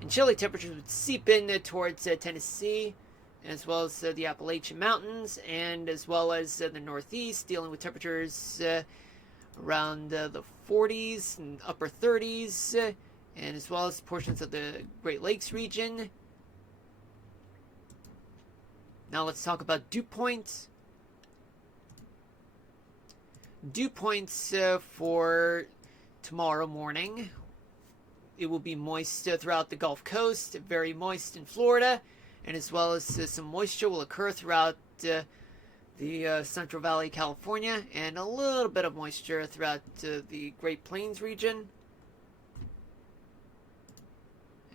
and chilly temperatures would seep in towards Tennessee, as well as the Appalachian Mountains, and as well as the Northeast, dealing with temperatures around the 40s and upper 30s, and as well as portions of the Great Lakes region. Now let's talk about dew points. Dew points for tomorrow morning. It will be moist throughout the Gulf Coast, very moist in Florida, and as well as some moisture will occur throughout the Central Valley, California, and a little bit of moisture throughout the Great Plains region.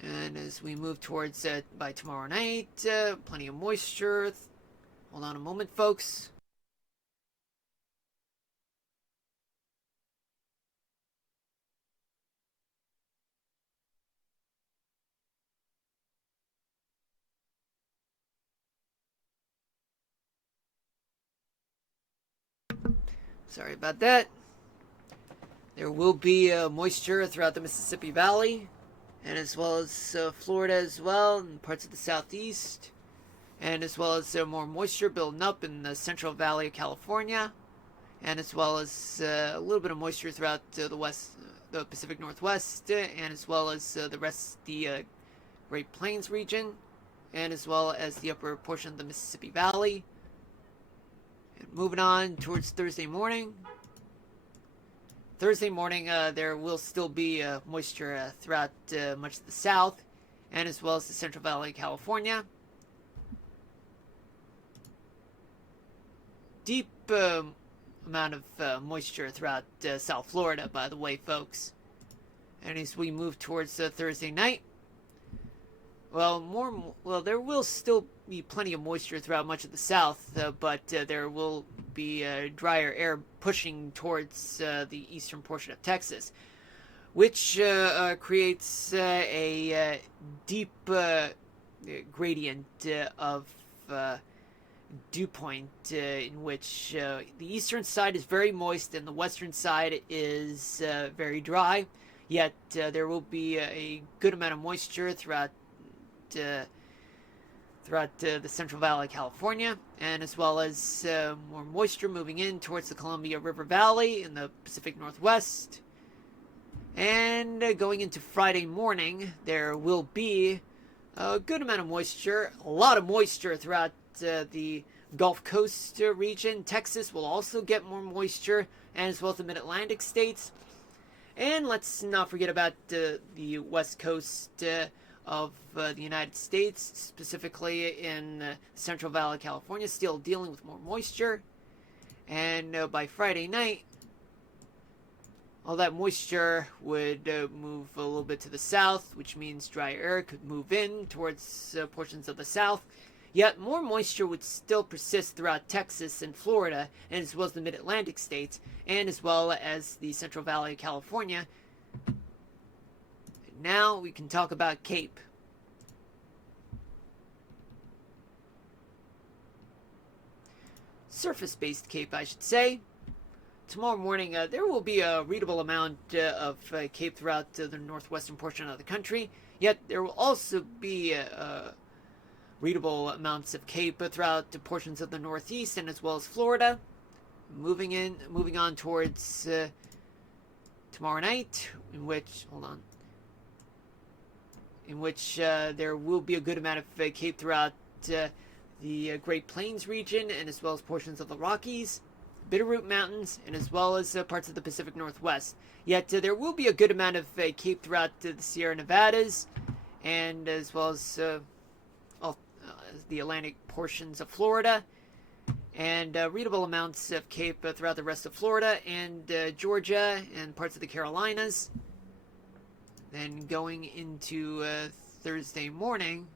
And as we move towards by tomorrow night, plenty of moisture. Hold on a moment, folks. Sorry about that. There will be moisture throughout the Mississippi Valley, and as well as Florida as well, and parts of the Southeast, and as well as more moisture building up in the Central Valley of California, and as well as a little bit of moisture throughout the Pacific Northwest, and as well as the rest of the Great Plains region, and as well as the upper portion of the Mississippi Valley. And moving on towards Thursday morning. Thursday morning, there will still be moisture throughout much of the South, and as well as the Central Valley of California. Deep amount of moisture throughout South Florida, by the way, folks. And as we move towards Thursday night, there will still be plenty of moisture throughout much of the South, but there will be drier air pushing towards the eastern portion of Texas, which creates a deep gradient of dew point in which the eastern side is very moist and the western side is very dry, yet there will be a good amount of moisture throughout the Central Valley of California, and as well as more moisture moving in towards the Columbia River Valley in the Pacific Northwest, And going into Friday morning, there will be a good amount of moisture, a lot of moisture throughout the Gulf Coast region. Texas will also get more moisture, and as well as the Mid-Atlantic states. And let's not forget about the West Coast of the United States, specifically in Central Valley, California, still dealing with more moisture. And by Friday night, all that moisture would move a little bit to the south, which means dry air could move in towards portions of the south. Yet more moisture would still persist throughout Texas and Florida, and as well as the Mid-Atlantic states, and as well as the Central Valley of California. Now we can talk about Cape. Surface-based Cape, I should say. Tomorrow morning, there will be a readable amount of Cape throughout the northwestern portion of the country. Yet there will also be readable amounts of Cape throughout the portions of the Northeast and as well as Florida. Moving on towards tomorrow night, in which there will be a good amount of Cape throughout the Great Plains region and as well as portions of the Rockies, Bitterroot Mountains, and as well as parts of the Pacific Northwest. Yet there will be a good amount of Cape throughout the Sierra Nevadas and as well as the Atlantic portions of Florida, and readable amounts of Cape throughout the rest of Florida and Georgia and parts of the Carolinas. Then going into Thursday morning,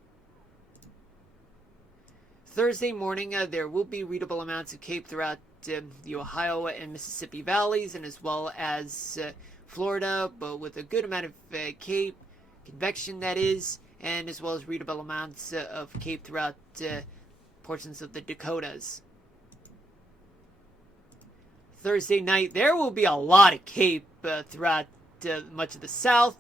there will be readable amounts of Cape throughout the Ohio and Mississippi valleys, and as well as Florida, but with a good amount of Cape, convection that is, and as well as readable amounts of Cape throughout portions of the Dakotas. Thursday night, there will be a lot of Cape throughout much of the South,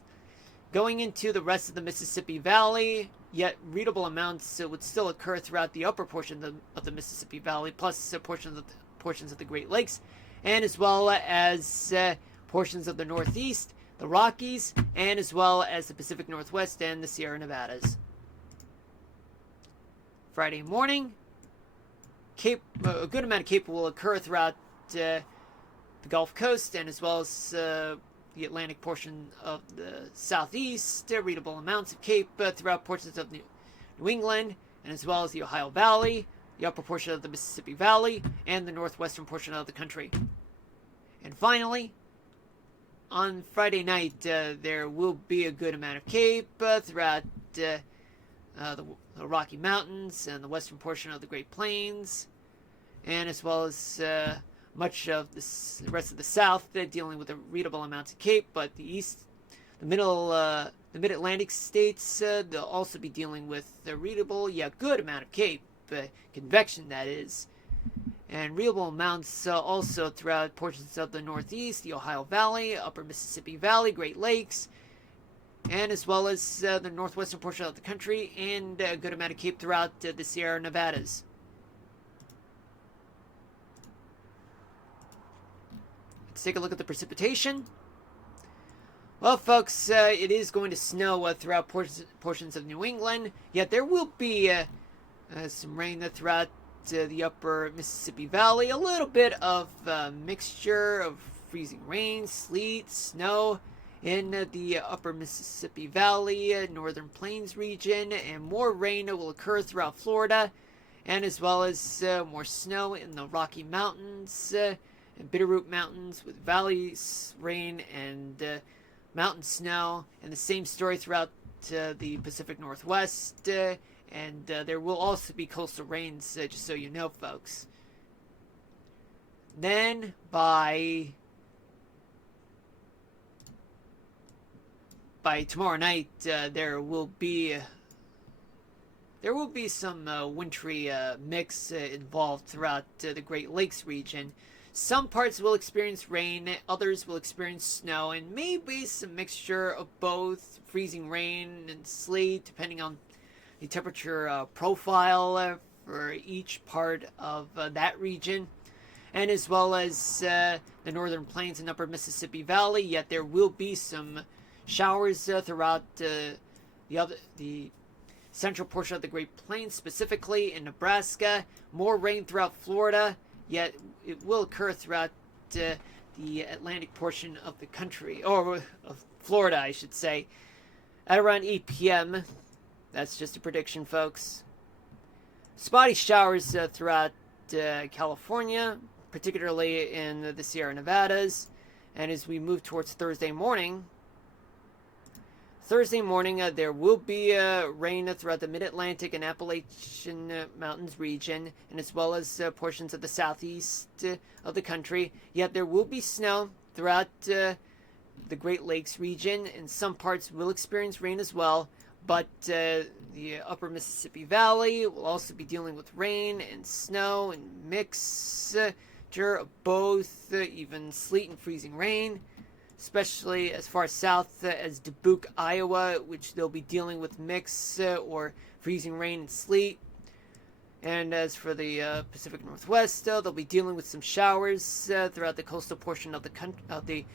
going into the rest of the Mississippi Valley, yet readable amounts would still occur throughout the upper portion of the Mississippi Valley, plus portions of the Great Lakes, and as well as portions of the Northeast, the Rockies, and as well as the Pacific Northwest and the Sierra Nevadas. Friday morning, a good amount of Cape will occur throughout the Gulf Coast and as well as the Atlantic portion of the Southeast. Readable amounts of Cape throughout portions of New England and as well as the Ohio Valley, the upper portion of the Mississippi Valley, and the northwestern portion of the country. And finally, on Friday night, there will be a good amount of Cape throughout the Rocky Mountains and the western portion of the Great Plains, and as well as much of the rest of the South, dealing with a readable amounts of Cape. But the Mid-Atlantic states, they'll also be dealing with a readable, good amount of Cape, convection that is. And readable amounts also throughout portions of the Northeast, the Ohio Valley, upper Mississippi Valley, Great Lakes, and as well as the northwestern portion of the country, and a good amount of Cape throughout the Sierra Nevadas. Let's take a look at the precipitation. Well, folks, it is going to snow throughout portions of New England, yet there will be some rain throughout the upper Mississippi Valley, a little bit of mixture of freezing rain, sleet, snow in the upper Mississippi Valley, northern plains region, and more rain will occur throughout Florida, and as well as more snow in the Rocky Mountains and Bitterroot Mountains with valley rain and mountain snow, and the same story throughout the Pacific Northwest. And there will also be coastal rains, just so you know, folks. Then by tomorrow night, there will be some wintry mix involved throughout the Great Lakes region. Some parts will experience rain, others will experience snow, and maybe some mixture of both freezing rain and sleet, depending on the temperature profile for each part of that region. and as well as the northern plains and upper Mississippi Valley. Yet there will be some showers throughout the central portion of the Great Plains, specifically in Nebraska. More rain throughout Florida, yet it will occur throughout the Atlantic portion of the country, or of Florida, I should say, at around 8 p.m. That's just a prediction, folks. Spotty showers throughout California, particularly in the Sierra Nevadas. And as we move towards Thursday morning, there will be rain throughout the Mid-Atlantic and Appalachian Mountains region, and as well as portions of the southeast of the country. Yet there will be snow throughout the Great Lakes region, and some parts will experience rain as well. But the upper Mississippi Valley will also be dealing with rain and snow and mixture of both, even sleet and freezing rain, especially as far south as Dubuque, Iowa, which they'll be dealing with mix or freezing rain and sleet. And as for the Pacific Northwest, they'll be dealing with some showers throughout the coastal portion of the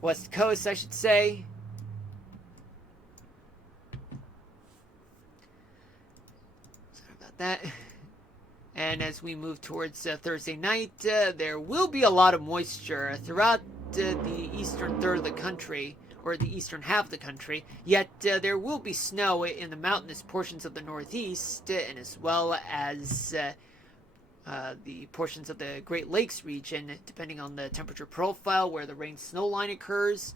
West Coast, I should say. Sorry about that. And as we move towards Thursday night, there will be a lot of moisture throughout the eastern third of the country, or the eastern half of the country. Yet there will be snow in the mountainous portions of the Northeast, and as well as the portions of the Great Lakes region, depending on the temperature profile where the rain-snow line occurs.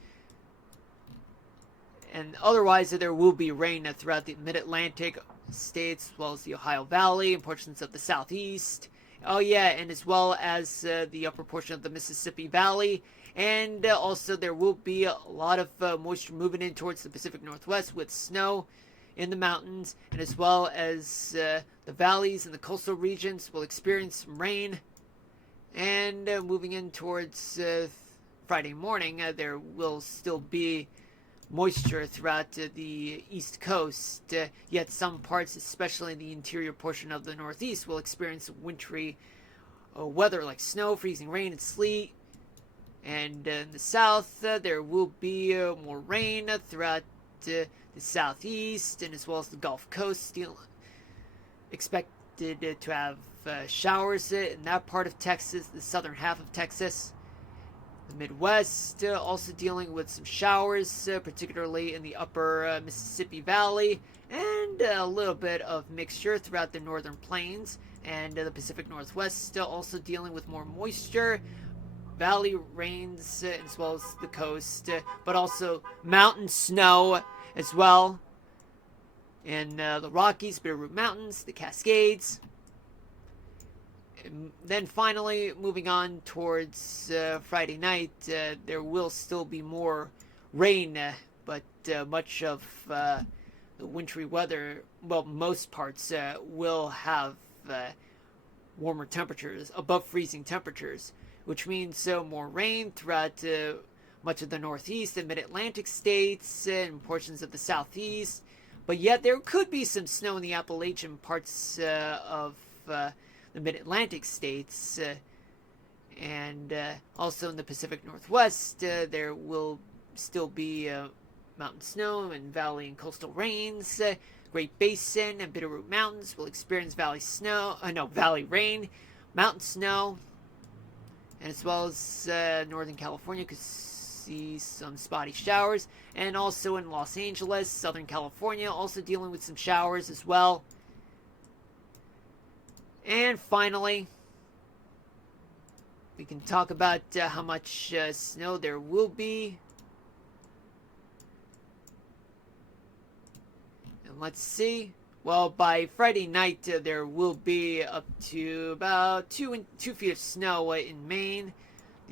And otherwise, there will be rain throughout the Mid-Atlantic states, as well as the Ohio Valley and portions of the Southeast. Oh yeah, and as well as the upper portion of the Mississippi Valley. And also there will be a lot of moisture moving in towards the Pacific Northwest with snow in the mountains, and as well as the valleys and the coastal regions will experience some rain. And moving in towards Friday morning, there will still be moisture throughout the East Coast, yet some parts, especially in the interior portion of the Northeast, will experience wintry weather like snow, freezing rain, and sleet. And in the South, there will be more rain throughout the Southeast, and as well as the Gulf Coast, still expected to have showers in that part of Texas, the southern half of Texas. The Midwest also dealing with some showers, particularly in the upper Mississippi Valley, and a little bit of mixture throughout the northern plains, and the Pacific Northwest still also dealing with more moisture, valley rains, as well as the coast, but also mountain snow as well in the Rockies, Bitterroot Mountains, the Cascades. And then finally, moving on towards Friday night, there will still be more rain, but much of the wintry weather, well, most parts will have warmer temperatures, above freezing temperatures, which means more rain throughout much of the Northeast and Mid-Atlantic states and portions of the Southeast. But yet there could be some snow in the Appalachian parts of the Mid-Atlantic states, and also in the Pacific Northwest, there will still be mountain snow and valley and coastal rains. Great Basin and Bitterroot Mountains will experience valley rain, mountain snow, and as well as Northern California could see some spotty showers, and also in Los Angeles, Southern California, also dealing with some showers as well. And finally, we can talk about how much snow there will be. And let's see. Well, by Friday night, there will be up to about 2 feet of snow in Maine.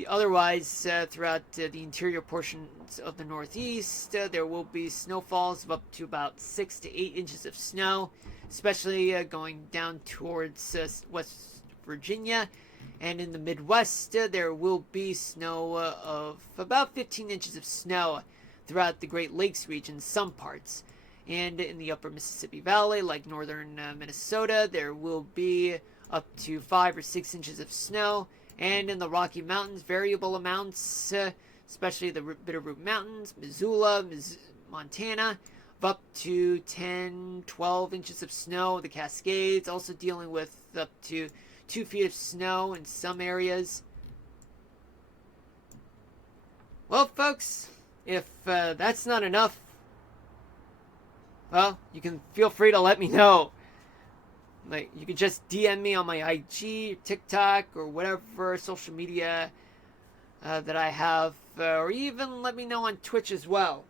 Otherwise, throughout the interior portions of the Northeast, there will be snowfalls of up to about 6 to 8 inches of snow, especially going down towards West Virginia. And in the Midwest, there will be snow of about 15 inches of snow throughout the Great Lakes region, some parts. And in the upper Mississippi Valley, like northern Minnesota, there will be up to 5 or 6 inches of snow. And in the Rocky Mountains, variable amounts, especially the Bitterroot Mountains, Missoula, Montana, of up to 10, 12 inches of snow. The Cascades also dealing with up to 2 feet of snow in some areas. Well, folks, if that's not enough, well, you can feel free to let me know. Like, you can just DM me on my IG, TikTok, or whatever social media that I have, or even let me know on Twitch as well.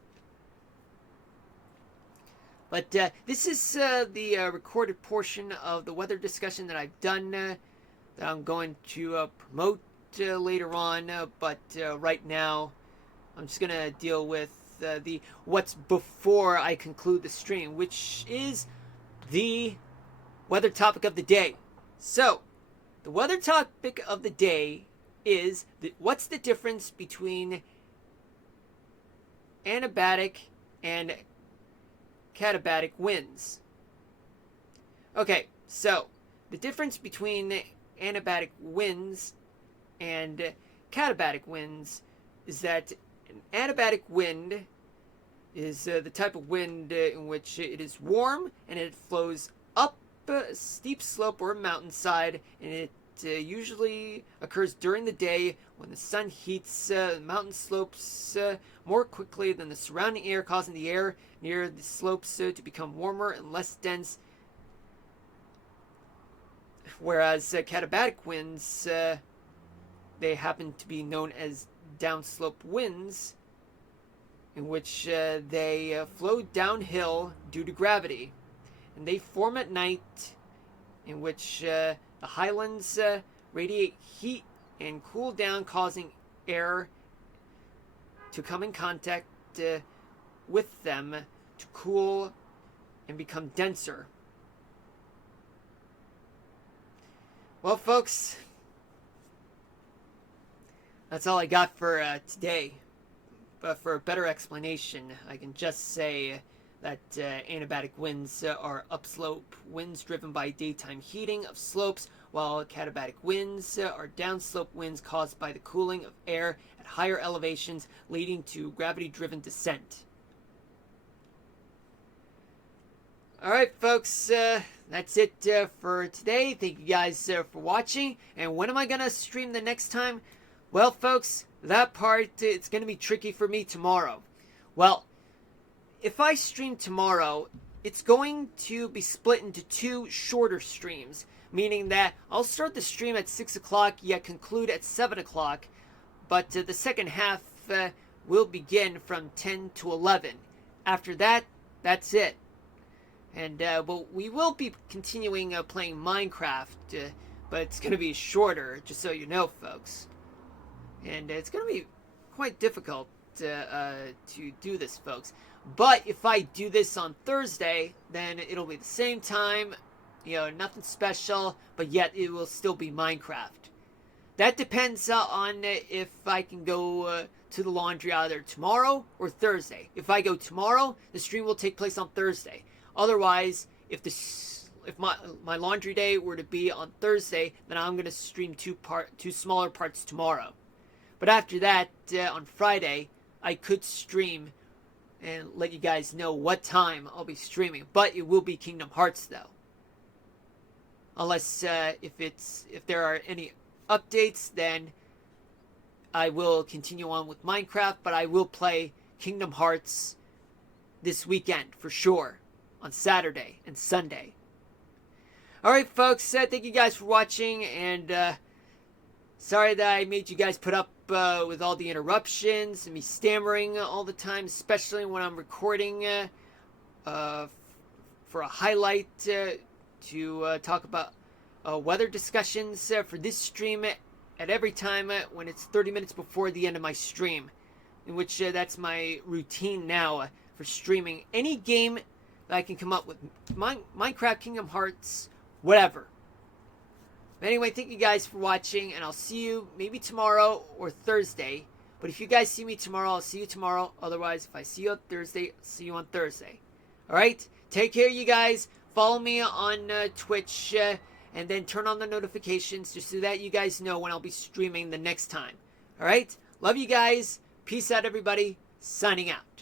But this is the recorded portion of the weather discussion that I've done that I'm going to promote later on. But right now, I'm just going to deal with the what's before I conclude the stream, which is the weather topic of the day. So, the weather topic of the day is what's the difference between anabatic and katabatic winds? Okay, so the difference between anabatic winds and katabatic winds is that an anabatic wind is the type of wind in which it is warm and it flows up a steep slope or a mountainside, and it usually occurs during the day when the sun heats mountain slopes more quickly than the surrounding air, causing the air near the slopes to become warmer and less dense. Whereas katabatic winds, they happen to be known as downslope winds, in which they flow downhill due to gravity. And they form at night, in which the highlands radiate heat and cool down, causing air to come in contact with them to cool and become denser. Well, folks, that's all I got for today. But for a better explanation, I can just say that anabatic winds are upslope winds driven by daytime heating of slopes, while katabatic winds are downslope winds caused by the cooling of air at higher elevations, leading to gravity-driven descent. Alright, folks, that's it for today. Thank you guys for watching. And when am I going to stream the next time? Well, folks, that part, it's going to be tricky for me tomorrow. Well, if I stream tomorrow, it's going to be split into 2 shorter streams, meaning that I'll start the stream at 6 o'clock, yet conclude at 7 o'clock, but the second half will begin from 10 to 11. After that, that's it. And well, we will be continuing playing Minecraft, but it's going to be shorter, just so you know, folks. And it's going to be quite difficult to do this, folks. But if I do this on Thursday, then it'll be the same time, nothing special, but yet it will still be Minecraft. That depends on if I can go to the laundry either tomorrow or Thursday. If I go tomorrow, the stream will take place on Thursday. Otherwise, if my laundry day were to be on Thursday, then I'm going to stream two smaller parts tomorrow. But after that, on Friday, I could stream and let you guys know what time I'll be streaming. But it will be Kingdom Hearts, though. Unless if there are any updates, then I will continue on with Minecraft. But I will play Kingdom Hearts this weekend for sure, on Saturday and Sunday. Alright, folks, thank you guys for watching, and sorry that I made you guys put up with all the interruptions and me stammering all the time, especially when I'm recording for a highlight to talk about weather discussions for this stream at every time when it's 30 minutes before the end of my stream, in which that's my routine now for streaming any game that I can come up with. Minecraft, Kingdom Hearts, whatever. But anyway, thank you guys for watching, and I'll see you maybe tomorrow or Thursday. But if you guys see me tomorrow, I'll see you tomorrow. Otherwise, if I see you on Thursday, I'll see you on Thursday. Alright? Take care, you guys. Follow me on Twitch. and then turn on the notifications just so that you guys know when I'll be streaming the next time. All right? Love you guys. Peace out, everybody. Signing out.